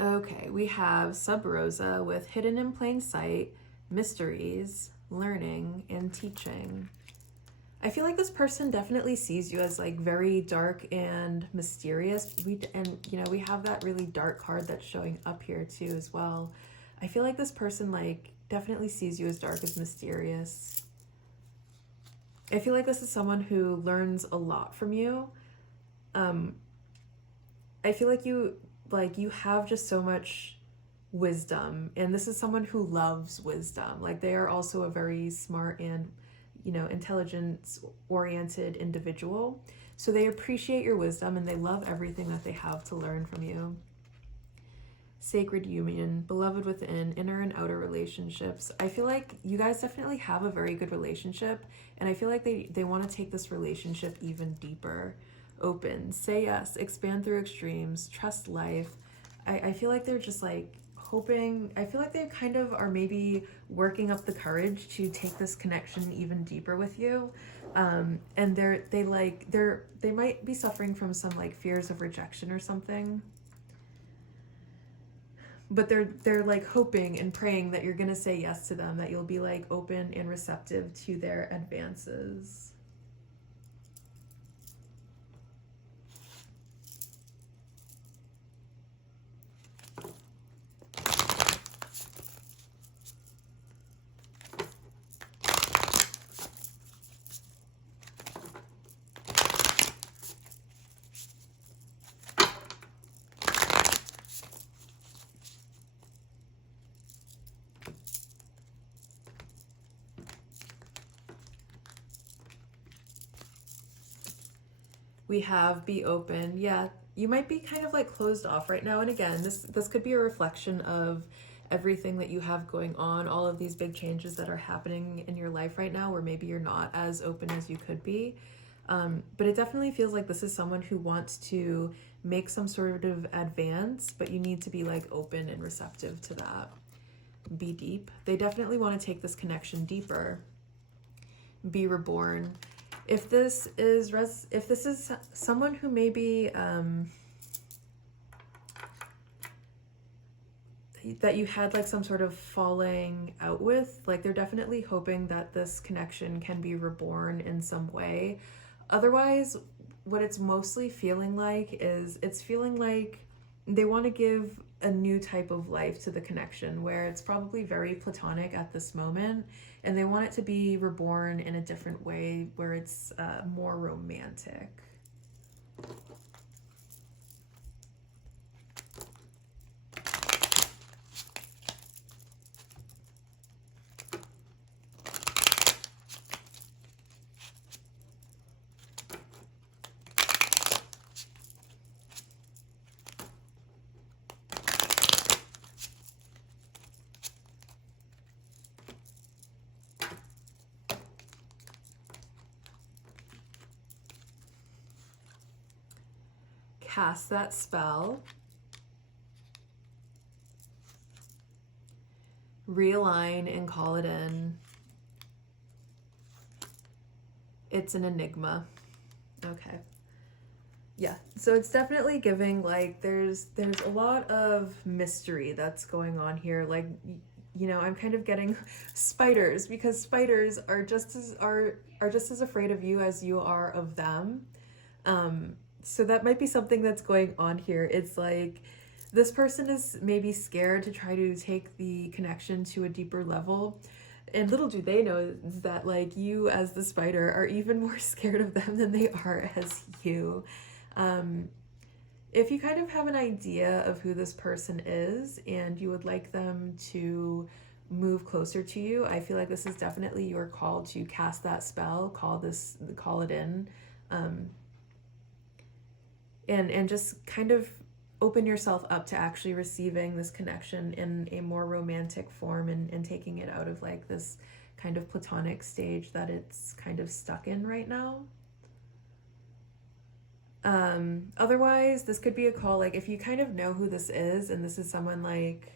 Okay, we have Sub Rosa with Hidden in Plain Sight, Mysteries, Learning, and Teaching. I feel like this person definitely sees you as like very dark and mysterious. We have that really dark card that's showing up here too as well. I feel like this person like definitely sees you as dark as mysterious. I feel like this is someone who learns a lot from you. I feel like you have just so much wisdom, and this is someone who loves wisdom. Like they are also a very smart and intelligence oriented individual. So they appreciate your wisdom and they love everything that they have to learn from you. Sacred union, beloved within, inner and outer relationships. I feel like you guys definitely have a very good relationship, and I feel like they want to take this relationship even deeper. Open, say yes, expand through extremes, trust life. I feel like they're just like hoping, I feel like they kind of are maybe working up the courage to take this connection even deeper with you. And they might be suffering from some like fears of rejection or something. But they're like hoping and praying that you're gonna say yes to them, that you'll be like open and receptive to their advances. We have be open. Yeah, you might be kind of like closed off right now. And again, this could be a reflection of everything that you have going on, all of these big changes that are happening in your life right now, where maybe you're not as open as you could be. But it definitely feels like this is someone who wants to make some sort of advance, but you need to be like open and receptive to that. Be deep. They definitely want to take this connection deeper. Be reborn. If this is someone who maybe that you had like some sort of falling out with, like they're definitely hoping that this connection can be reborn in some way. Otherwise, what it's mostly feeling like is it's feeling like they want to give a new type of life to the connection, where it's probably very platonic at this moment, and they want it to be reborn in a different way where it's more romantic. Cast that spell. Realign and call it in. It's an enigma. Okay. Yeah, so it's definitely giving like there's a lot of mystery that's going on here. Like, I'm kind of getting spiders, because spiders are just as afraid of you as you are of them. So that might be something that's going on here. It's like this person is maybe scared to try to take the connection to a deeper level. And little do they know that like you as the spider are even more scared of them than they are as you. If you kind of have an idea of who this person is and you would like them to move closer to you, I feel like this is definitely your call to cast that spell, call it in. And just kind of open yourself up to actually receiving this connection in a more romantic form, and taking it out of like this kind of platonic stage that it's kind of stuck in right now. Otherwise, this could be a call, like if you kind of know who this is and this is someone like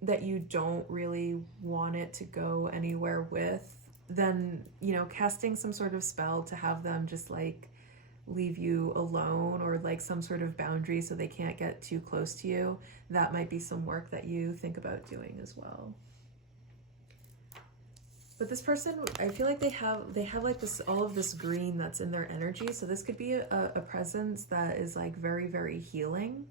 that you don't really want it to go anywhere with, then casting some sort of spell to have them just like leave you alone, or like some sort of boundary so they can't get too close to you, that might be some work that you think about doing as well. But this person, I feel like they have like this, all of this green that's in their energy. So this could be a presence that is like very, very healing.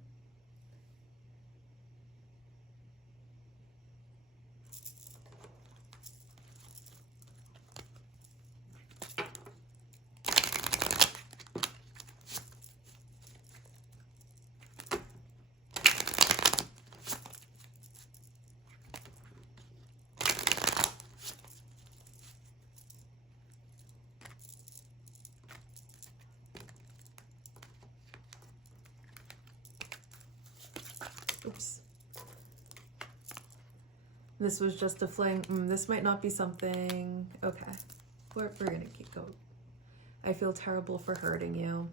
Oops. This was just a fling. This might not be something. Okay. We're going to keep going. I feel terrible for hurting you.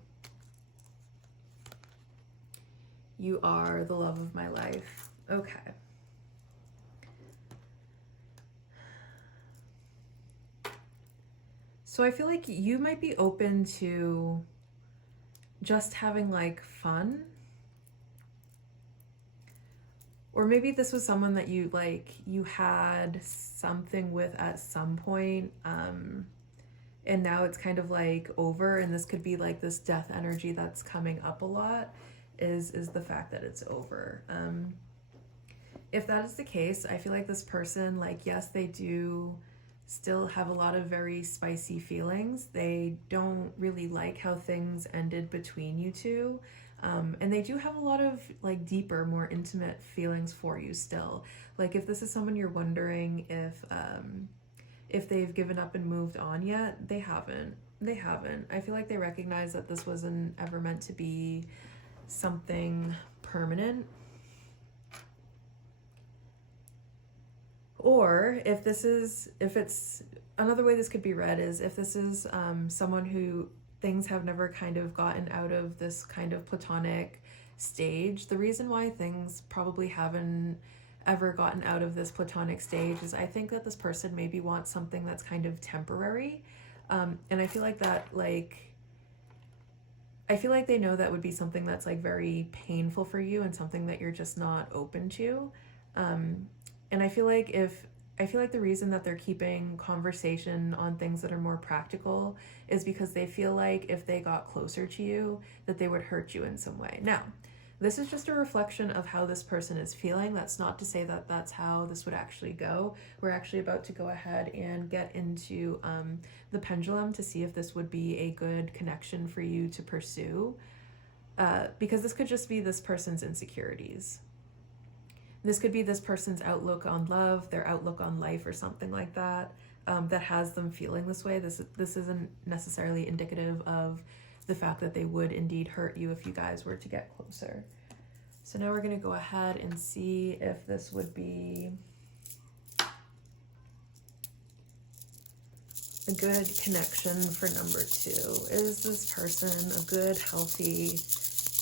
You are the love of my life. Okay. So I feel like you might be open to just having like fun. Or maybe this was someone that you had something with at some point, and now it's kind of like over, and this could be like this death energy that's coming up a lot, is the fact that it's over. If that is the case, I feel like this person, like, yes, they do still have a lot of very spicy feelings. They don't really like how things ended between you two. And they do have a lot of like deeper, more intimate feelings for you still. Like if this is someone you're wondering if they've given up and moved on yet, they haven't. They haven't. I feel like they recognize that this wasn't ever meant to be something permanent. Or if it's another way this could be read is if this is someone who things have never kind of gotten out of this kind of platonic stage. The reason why things probably haven't ever gotten out of this platonic stage is I think that this person maybe wants something that's kind of temporary. And I feel like that, I feel like they know that would be something that's like very painful for you and something that you're just not open to. And I feel like the reason that they're keeping conversation on things that are more practical is because they feel like if they got closer to you, that they would hurt you in some way. Now, this is just a reflection of how this person is feeling. That's not to say that that's how this would actually go. We're actually about to go ahead and get into the pendulum to see if this would be a good connection for you to pursue. Because this could just be this person's insecurities. This could be this person's outlook on love, their outlook on life, or something like that, that has them feeling this way. This isn't necessarily indicative of the fact that they would indeed hurt you if you guys were to get closer. So now we're going to go ahead and see if this would be a good connection for number 2. Is this person a good, healthy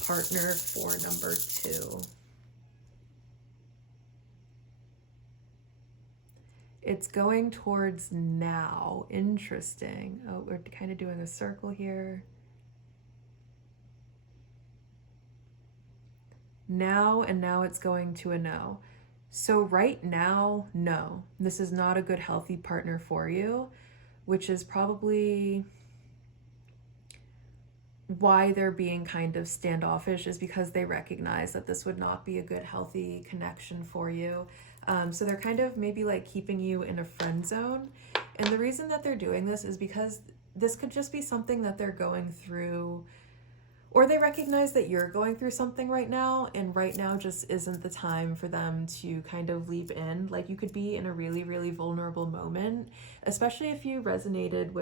partner for number 2? It's going towards now. Interesting. Oh, we're kind of doing a circle here. Now, and now it's going to a no. So right now, no. This is not a good, healthy partner for you, which is probably why they're being kind of standoffish, is because they recognize that this would not be a good, healthy connection for you. So they're kind of maybe like keeping you in a friend zone. And the reason that they're doing this is because this could just be something that they're going through, or they recognize that you're going through something right now, and right now just isn't the time for them to kind of leap in. Like you could be in a really, really vulnerable moment, especially if you resonated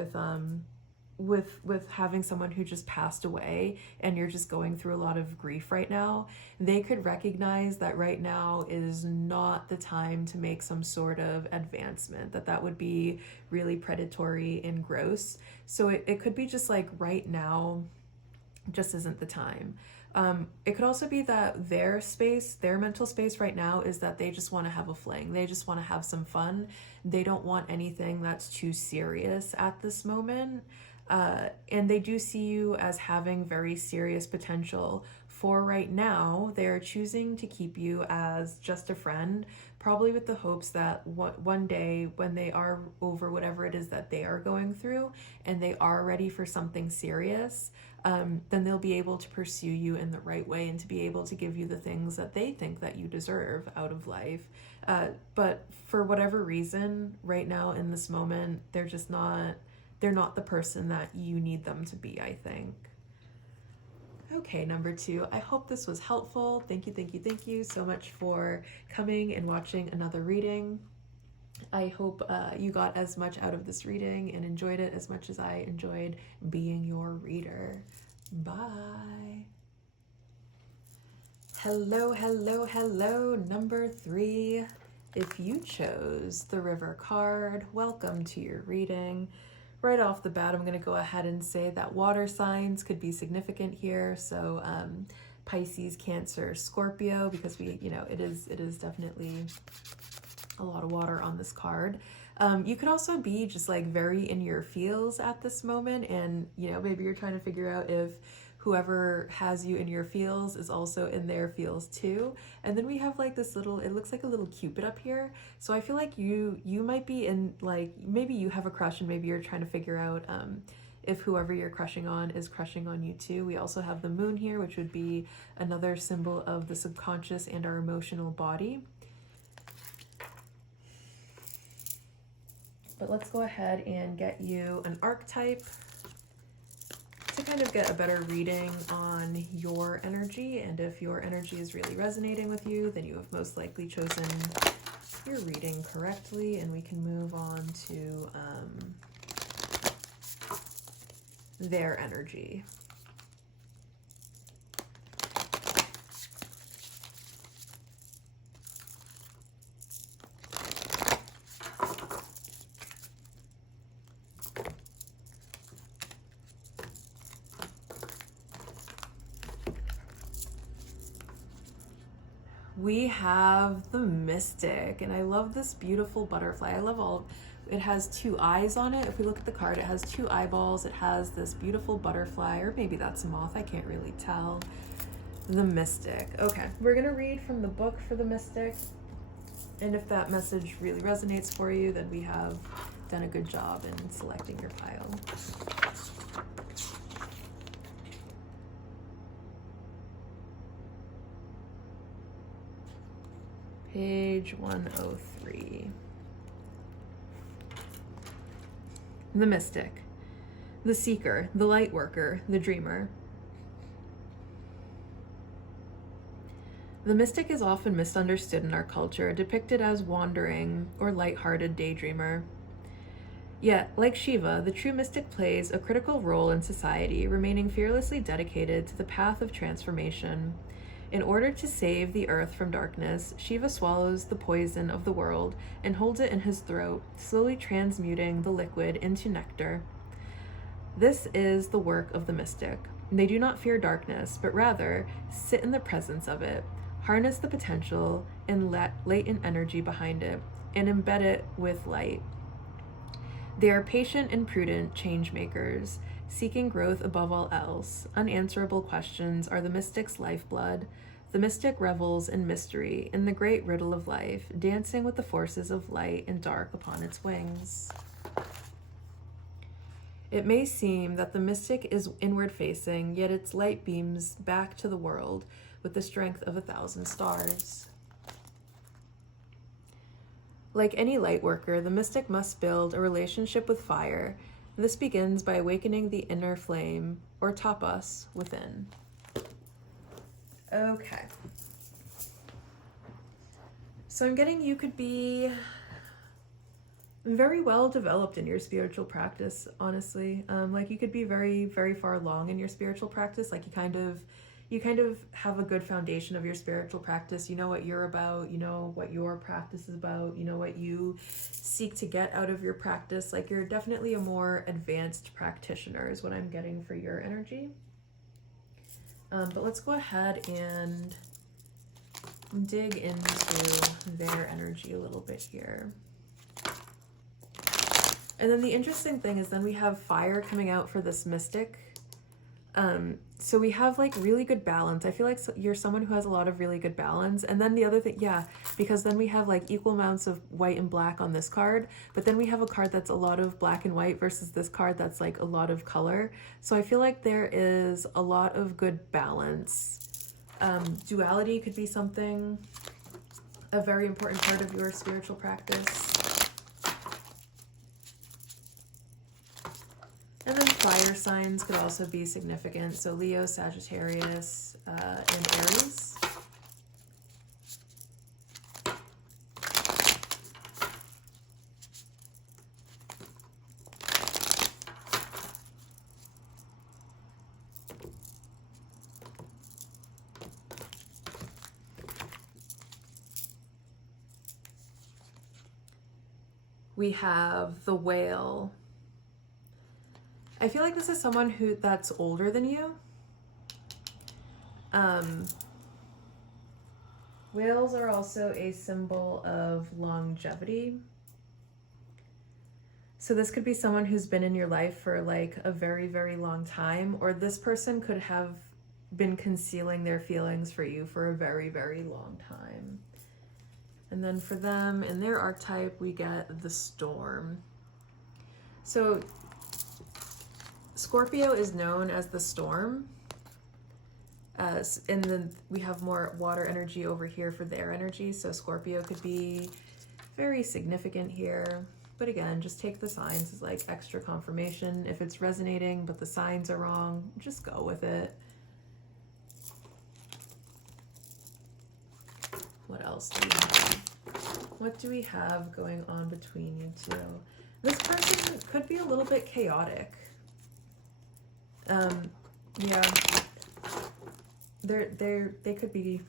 with having someone who just passed away and you're just going through a lot of grief right now. They could recognize that right now is not the time to make some sort of advancement, that would be really predatory and gross. So it could be just like right now just isn't the time. It could also be that their mental space right now is that they just want to have a fling. They just want to have some fun. They don't want anything that's too serious at this moment. And they do see you as having very serious potential. For right now, they're choosing to keep you as just a friend, probably with the hopes that one day when they are over whatever it is that they are going through and they are ready for something serious, then they'll be able to pursue you in the right way and to be able to give you the things that they think that you deserve out of life. But for whatever reason, right now in this moment, they're not the person that you need them to be, I think. Okay, number 2, I hope this was helpful. Thank you so much for coming and watching another reading. I hope you got as much out of this reading and enjoyed it as much as I enjoyed being your reader. Bye. Hello, number 3. If you chose the River card, welcome to your reading. Right off the bat, I'm going to go ahead and say that water signs could be significant here. So Pisces, Cancer, Scorpio, because it is definitely a lot of water on this card. You could also be just like very in your feels at this moment, and maybe you're trying to figure out if whoever has you in your feels is also in their feels too. And then we have like this little, it looks like a little cupid up here. So I feel like you might be in, like, maybe you have a crush and maybe you're trying to figure out if whoever you're crushing on is crushing on you too. We also have the moon here, which would be another symbol of the subconscious and our emotional body. But let's go ahead and get you an archetype to kind of get a better reading on your energy. And if your energy is really resonating with you, then you have most likely chosen your reading correctly, and we can move on to their energy. We have the Mystic, and I love this beautiful butterfly. It has 2 eyes on it. If we look at the card, it has 2 eyeballs. It has this beautiful butterfly, or maybe that's a moth, I can't really tell. The Mystic. Okay, we're gonna read from the book for the Mystic, and if that message really resonates for you, then we have done a good job in selecting your pile. Page 103. The Mystic, the Seeker, the Light Worker, the Dreamer. The mystic is often misunderstood in our culture, depicted as wandering or light-hearted daydreamer. Yet, like Shiva, the true mystic plays a critical role in society, remaining fearlessly dedicated to the path of transformation. In order to save the earth from darkness, Shiva swallows the poison of the world and holds it in his throat, slowly transmuting the liquid into nectar. This is the work of the mystic. They do not fear darkness, but rather sit in the presence of it, harness the potential and latent energy behind it, and embed it with light. They are patient and prudent change makers, seeking growth above all else. Unanswerable questions are the mystic's lifeblood. The mystic revels in mystery, in the great riddle of life, dancing with the forces of light and dark upon its wings. It may seem that the mystic is inward-facing, yet its light beams back to the world with the strength of 1,000 stars. Like any light worker, the mystic must build a relationship with fire. This begins by awakening the inner flame, or tapas, within. Okay. So I'm getting you could be very well developed in your spiritual practice, honestly. Like you could be very, very far along in your spiritual practice. Like you kind of have a good foundation of your spiritual practice. You know what you're about, you know what your practice is about, you know what you seek to get out of your practice. Like you're definitely a more advanced practitioner is what I'm getting for your energy. But let's go ahead and dig into their energy a little bit here. And then the interesting thing is then we have fire coming out for this mystic. So we have like really good balance. I feel like you're someone who has a lot of really good balance. And then the other thing, yeah, because then we have like equal amounts of white and black on this card, but then we have a card that's a lot of black and white versus this card that's like a lot of color. So I feel like there is a lot of good balance. Duality could be something, a very important part of your spiritual practice. And then fire signs could also be significant. So Leo, Sagittarius, and Aries. We have the Whale. I feel like this is someone that's older than you. Whales are also a symbol of longevity. So this could be someone who's been in your life for like a very, very long time, or this person could have been concealing their feelings for you for a very, very long time. And then for them, in their archetype, we get the Storm. So Scorpio is known as the Storm. And then we have more water energy over here for their energy. So Scorpio could be very significant here. But again, just take the signs as like extra confirmation. If it's resonating, but the signs are wrong, just go with it. What else do we have? What do we have going on between you two? This person could be a little bit chaotic. Yeah. There could be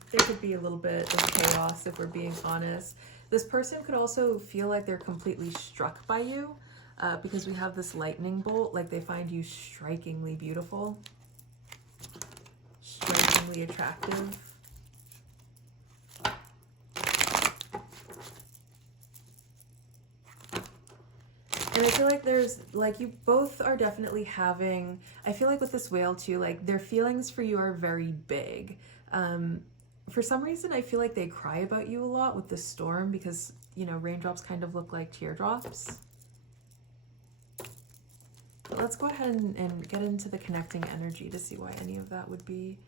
a little bit of chaos if we're being honest. This person could also feel like they're completely struck by you because we have this lightning bolt, like they find you strikingly beautiful, strikingly attractive. And I feel like there's, like, you both are definitely having, I feel like with this Whale too, like, their feelings for you are very big. For some reason, I feel like they cry about you a lot with the Storm because, you know, raindrops kind of look like teardrops. But let's go ahead and get into the connecting energy to see why any of that would be.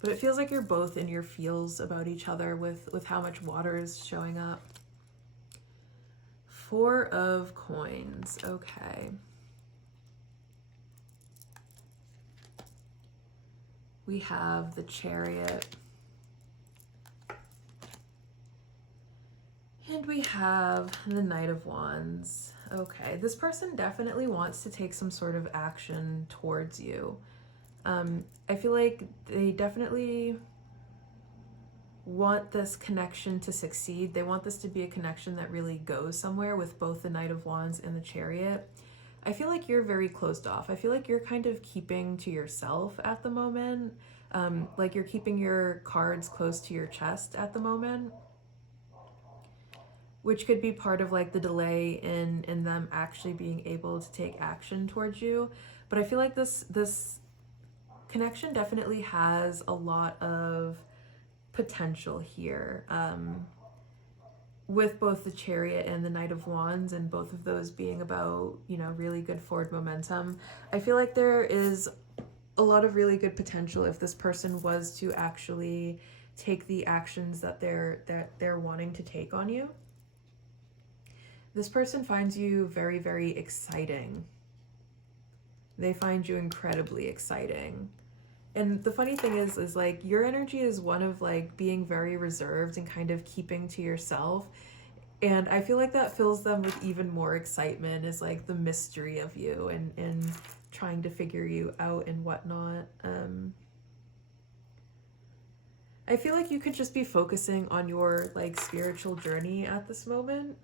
But it feels like you're both in your feels about each other with how much water is showing up. 4 of Coins. Okay. We have the Chariot. And we have the Knight of Wands. Okay, this person definitely wants to take some sort of action towards you. I feel like they definitely want this connection to succeed. They want this to be a connection that really goes somewhere with both the Knight of Wands and the Chariot. I feel like you're very closed off. I feel like you're kind of keeping to yourself at the moment. Like you're keeping your cards close to your chest at the moment, which could be part of like the delay in them actually being able to take action towards you. But I feel like this connection definitely has a lot of potential here, with both the Chariot and the Knight of Wands, and both of those being about, you know, really good forward momentum. I feel like there is a lot of really good potential if this person was to actually take the actions that they're wanting to take on you. This person finds you very, very exciting. They find you incredibly exciting. And the funny thing is like your energy is one of like being very reserved and kind of keeping to yourself. And I feel like that fills them with even more excitement, is like the mystery of you and trying to figure you out and whatnot. I feel like you could just be focusing on your like spiritual journey at this moment.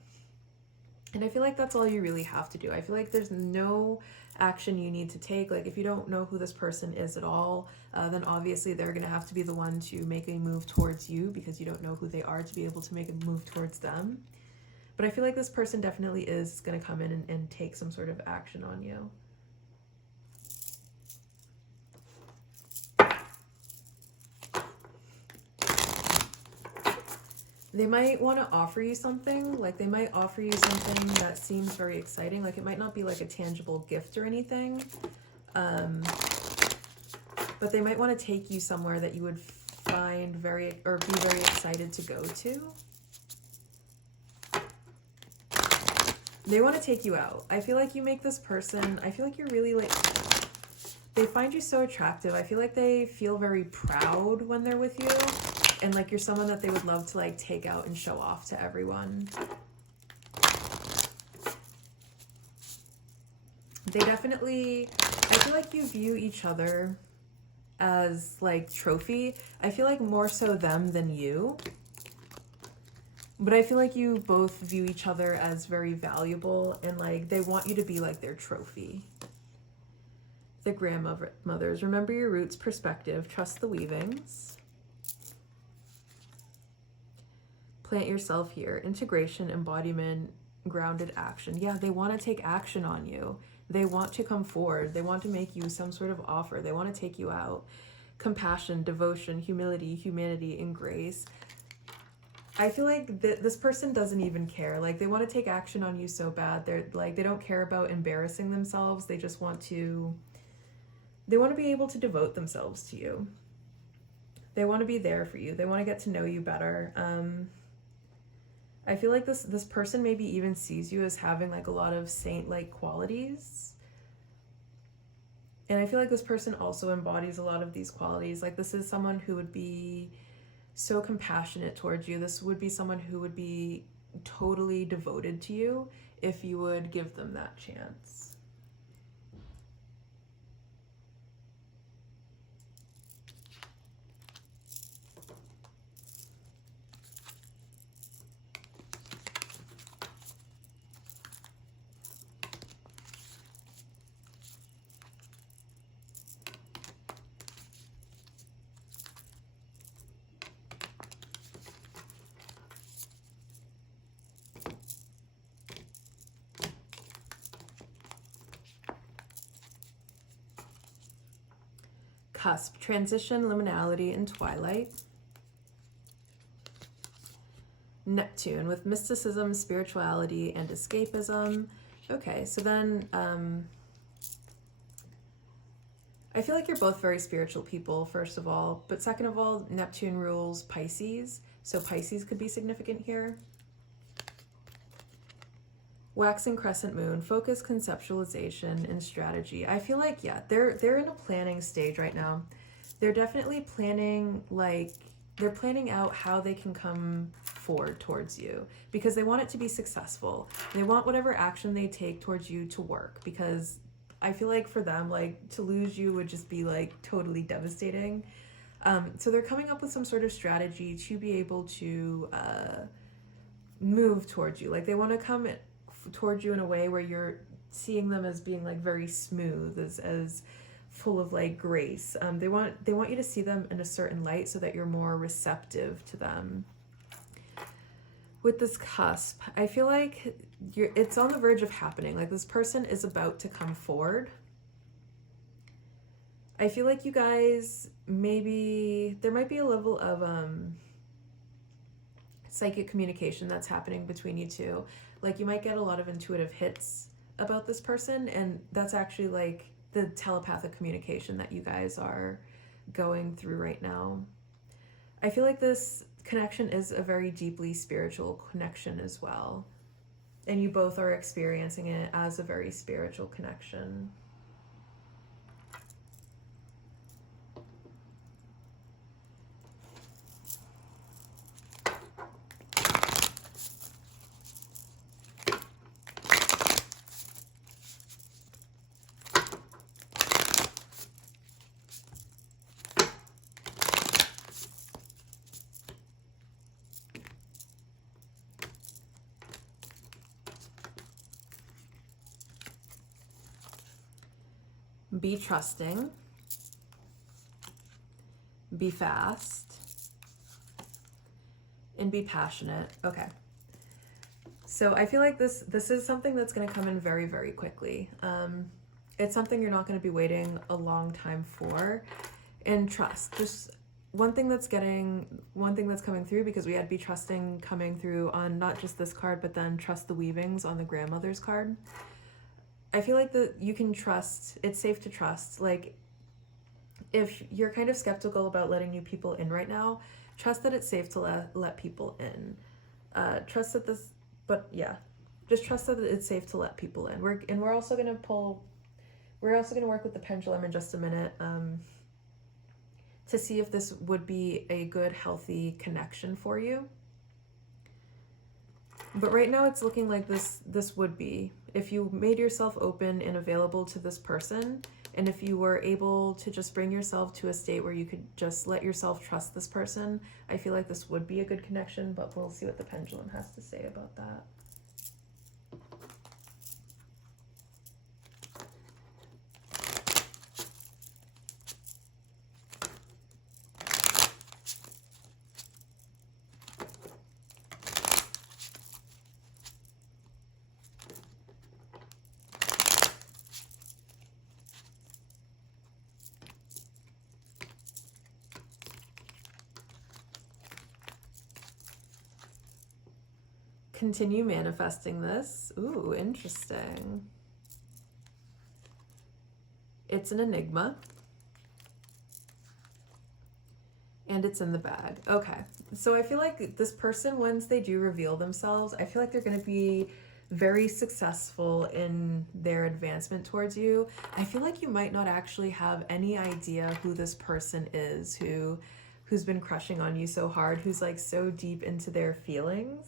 And I feel like that's all you really have to do. I feel like there's no action you need to take. Like if you don't know who this person is at all, then obviously they're going to have to be the one to make a move towards you because you don't know who they are to be able to make a move towards them. But I feel like this person definitely is going to come in and take some sort of action on you. They might want to offer you something, like they might offer you something that seems very exciting. Like it might not be like a tangible gift or anything, but they might want to take you somewhere that you would find be very excited to go to. They want to take you out. I feel like you make this person, I feel like you're really like, they find you so attractive. I feel like they feel very proud when they're with you. And like you're someone that they would love to like take out and show off to everyone. They definitely, I feel like you view each other as like trophy. I feel like more so them than you. But I feel like you both view each other as very valuable and like they want you to be like their trophy. The grandmothers, remember your roots, perspective, trust the weavings. Plant yourself here, integration, embodiment, grounded action. Yeah, they want to take action on you. They want to come forward. They want to make you some sort of offer. They want to take you out. Compassion, devotion, humility, humanity, and grace. I feel like this person doesn't even care. Like they want to take action on you so bad. They're like, they don't care about embarrassing themselves. They just want to, they want to be able to devote themselves to you. They want to be there for you. They want to get to know you better. I feel like this person maybe even sees you as having like a lot of saint-like qualities. And I feel like this person also embodies a lot of these qualities. Like this is someone who would be so compassionate towards you. This would be someone who would be totally devoted to you if you would give them that chance. Cusp, transition, liminality, and twilight. Neptune with mysticism, spirituality, and escapism. Okay, so then I feel like you're both very spiritual people, first of all, but second of all, Neptune rules Pisces, so Pisces could be significant here. Waxing crescent moon, focus, conceptualization, and strategy. I feel like, yeah, they're in a planning stage right now. They're definitely planning, like, they're planning out how they can come forward towards you because they want it to be successful. They want whatever action they take towards you to work because I feel like for them, like, to lose you would just be, like, totally devastating. So they're coming up with some sort of strategy to be able to move towards you. Like, they want to come towards you in a way where you're seeing them as being like very smooth, as full of like grace. They want you to see them in a certain light so that you're more receptive to them. With this cusp, I feel like it's on the verge of happening. Like this person is about to come forward. I feel like you guys there might be a level of psychic communication that's happening between you two. Like you might get a lot of intuitive hits about this person, and that's actually like the telepathic communication that you guys are going through right now. I feel like this connection is a very deeply spiritual connection as well, and you both are experiencing it as a very spiritual connection. Be trusting, be fast, and be passionate. Okay. So I feel like this is something that's going to come in very, very quickly. It's something you're not going to be waiting a long time for. And trust. Just one thing that's coming through, because we had be trusting coming through on not just this card, but then trust the weavings on the grandmother's card. I feel like that you can trust, it's safe to trust. Like, if you're kind of skeptical about letting new people in right now, trust that it's safe to let people in. Trust that this, but yeah, just trust that it's safe to let people in. We're also gonna work with the pendulum in just a minute, to see if this would be a good, healthy connection for you. But right now it's looking like this would be. If you made yourself open and available to this person, and if you were able to just bring yourself to a state where you could just let yourself trust this person, I feel like this would be a good connection, but we'll see what the pendulum has to say about that. Continue manifesting this. Ooh, interesting. It's an enigma. And it's in the bag. Okay. So I feel like this person, once they do reveal themselves, I feel like they're going to be very successful in their advancement towards you. I feel like you might not actually have any idea who this person is, who's been crushing on you so hard, who's like so deep into their feelings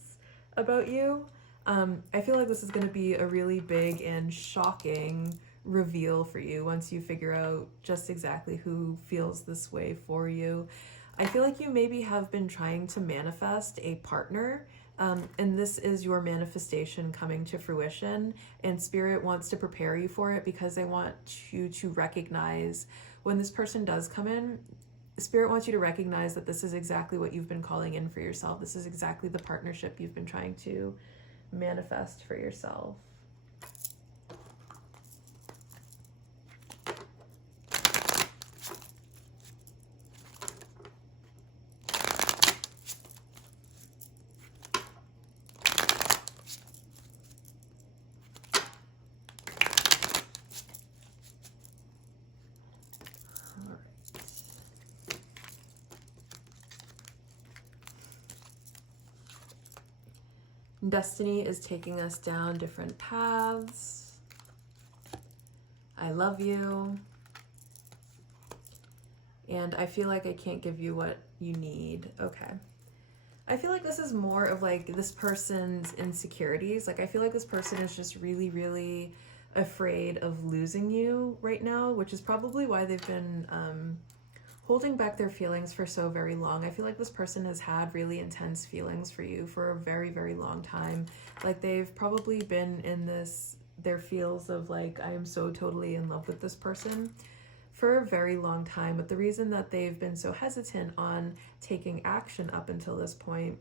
about you. I feel like this is going to be a really big and shocking reveal for you once you figure out just exactly who feels this way for you. I feel like you maybe have been trying to manifest a partner, and this is your manifestation coming to fruition, and Spirit wants to prepare you for it because they want you to recognize when this person does come in. Spirit wants you to recognize that this is exactly what you've been calling in for yourself. This is exactly the partnership you've been trying to manifest for yourself. Destiny is taking us down different paths. I love you. And I feel like I can't give you what you need. Okay. I feel like this is more of like this person's insecurities. Like I feel like this person is just really, really afraid of losing you right now, which is probably why they've been holding back their feelings for so very long. I feel like this person has had really intense feelings for you for a very, very long time. Like they've probably been in their feels of like, I am so totally in love with this person for a very long time. But the reason that they've been so hesitant on taking action up until this point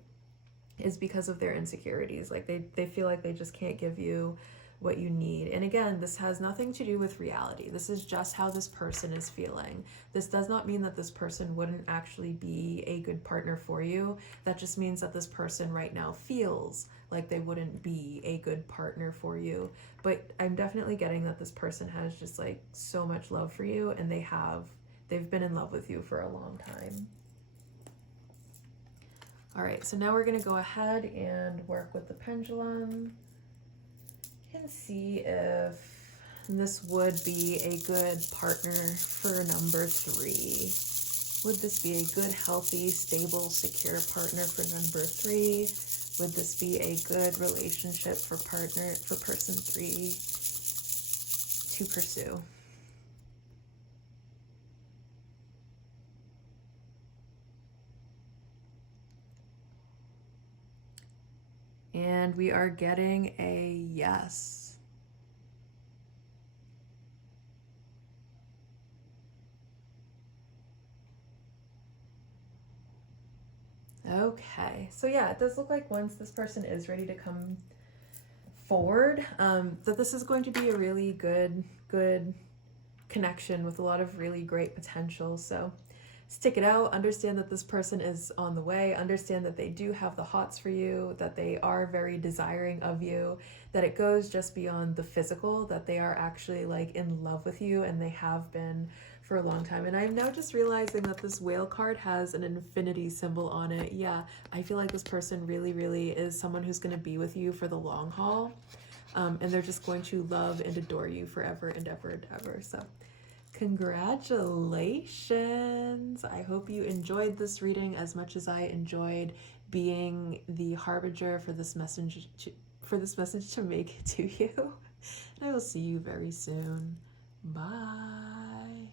is because of their insecurities. Like they feel like they just can't give you what you need. And again, this has nothing to do with reality. This is just how this person is feeling. This does not mean that this person wouldn't actually be a good partner for you. That just means that this person right now feels like they wouldn't be a good partner for you. But I'm definitely getting that this person has just like so much love for you, and they've been in love with you for a long time. All right, so now we're going to go ahead and work with the pendulum and see if this would be a good partner for number 3. Would this be a good, healthy, stable, secure partner for number 3? Would this be a good relationship for person 3 to pursue? And we are getting a yes. Okay, so yeah, it does look like once this person is ready to come forward, that this is going to be a really good connection with a lot of really great potential. So stick it out, understand that this person is on the way, understand that they do have the hots for you, that they are very desiring of you, that it goes just beyond the physical, that they are actually like in love with you, and they have been for a long time. And I'm now just realizing that this whale card has an infinity symbol on it. Yeah, I feel like this person really is someone who's going to be with you for the long haul, and they're just going to love and adore you forever and ever and ever. So congratulations! I hope you enjoyed this reading as much as I enjoyed being the harbinger for this message to make it to you. And I will see you very soon. Bye.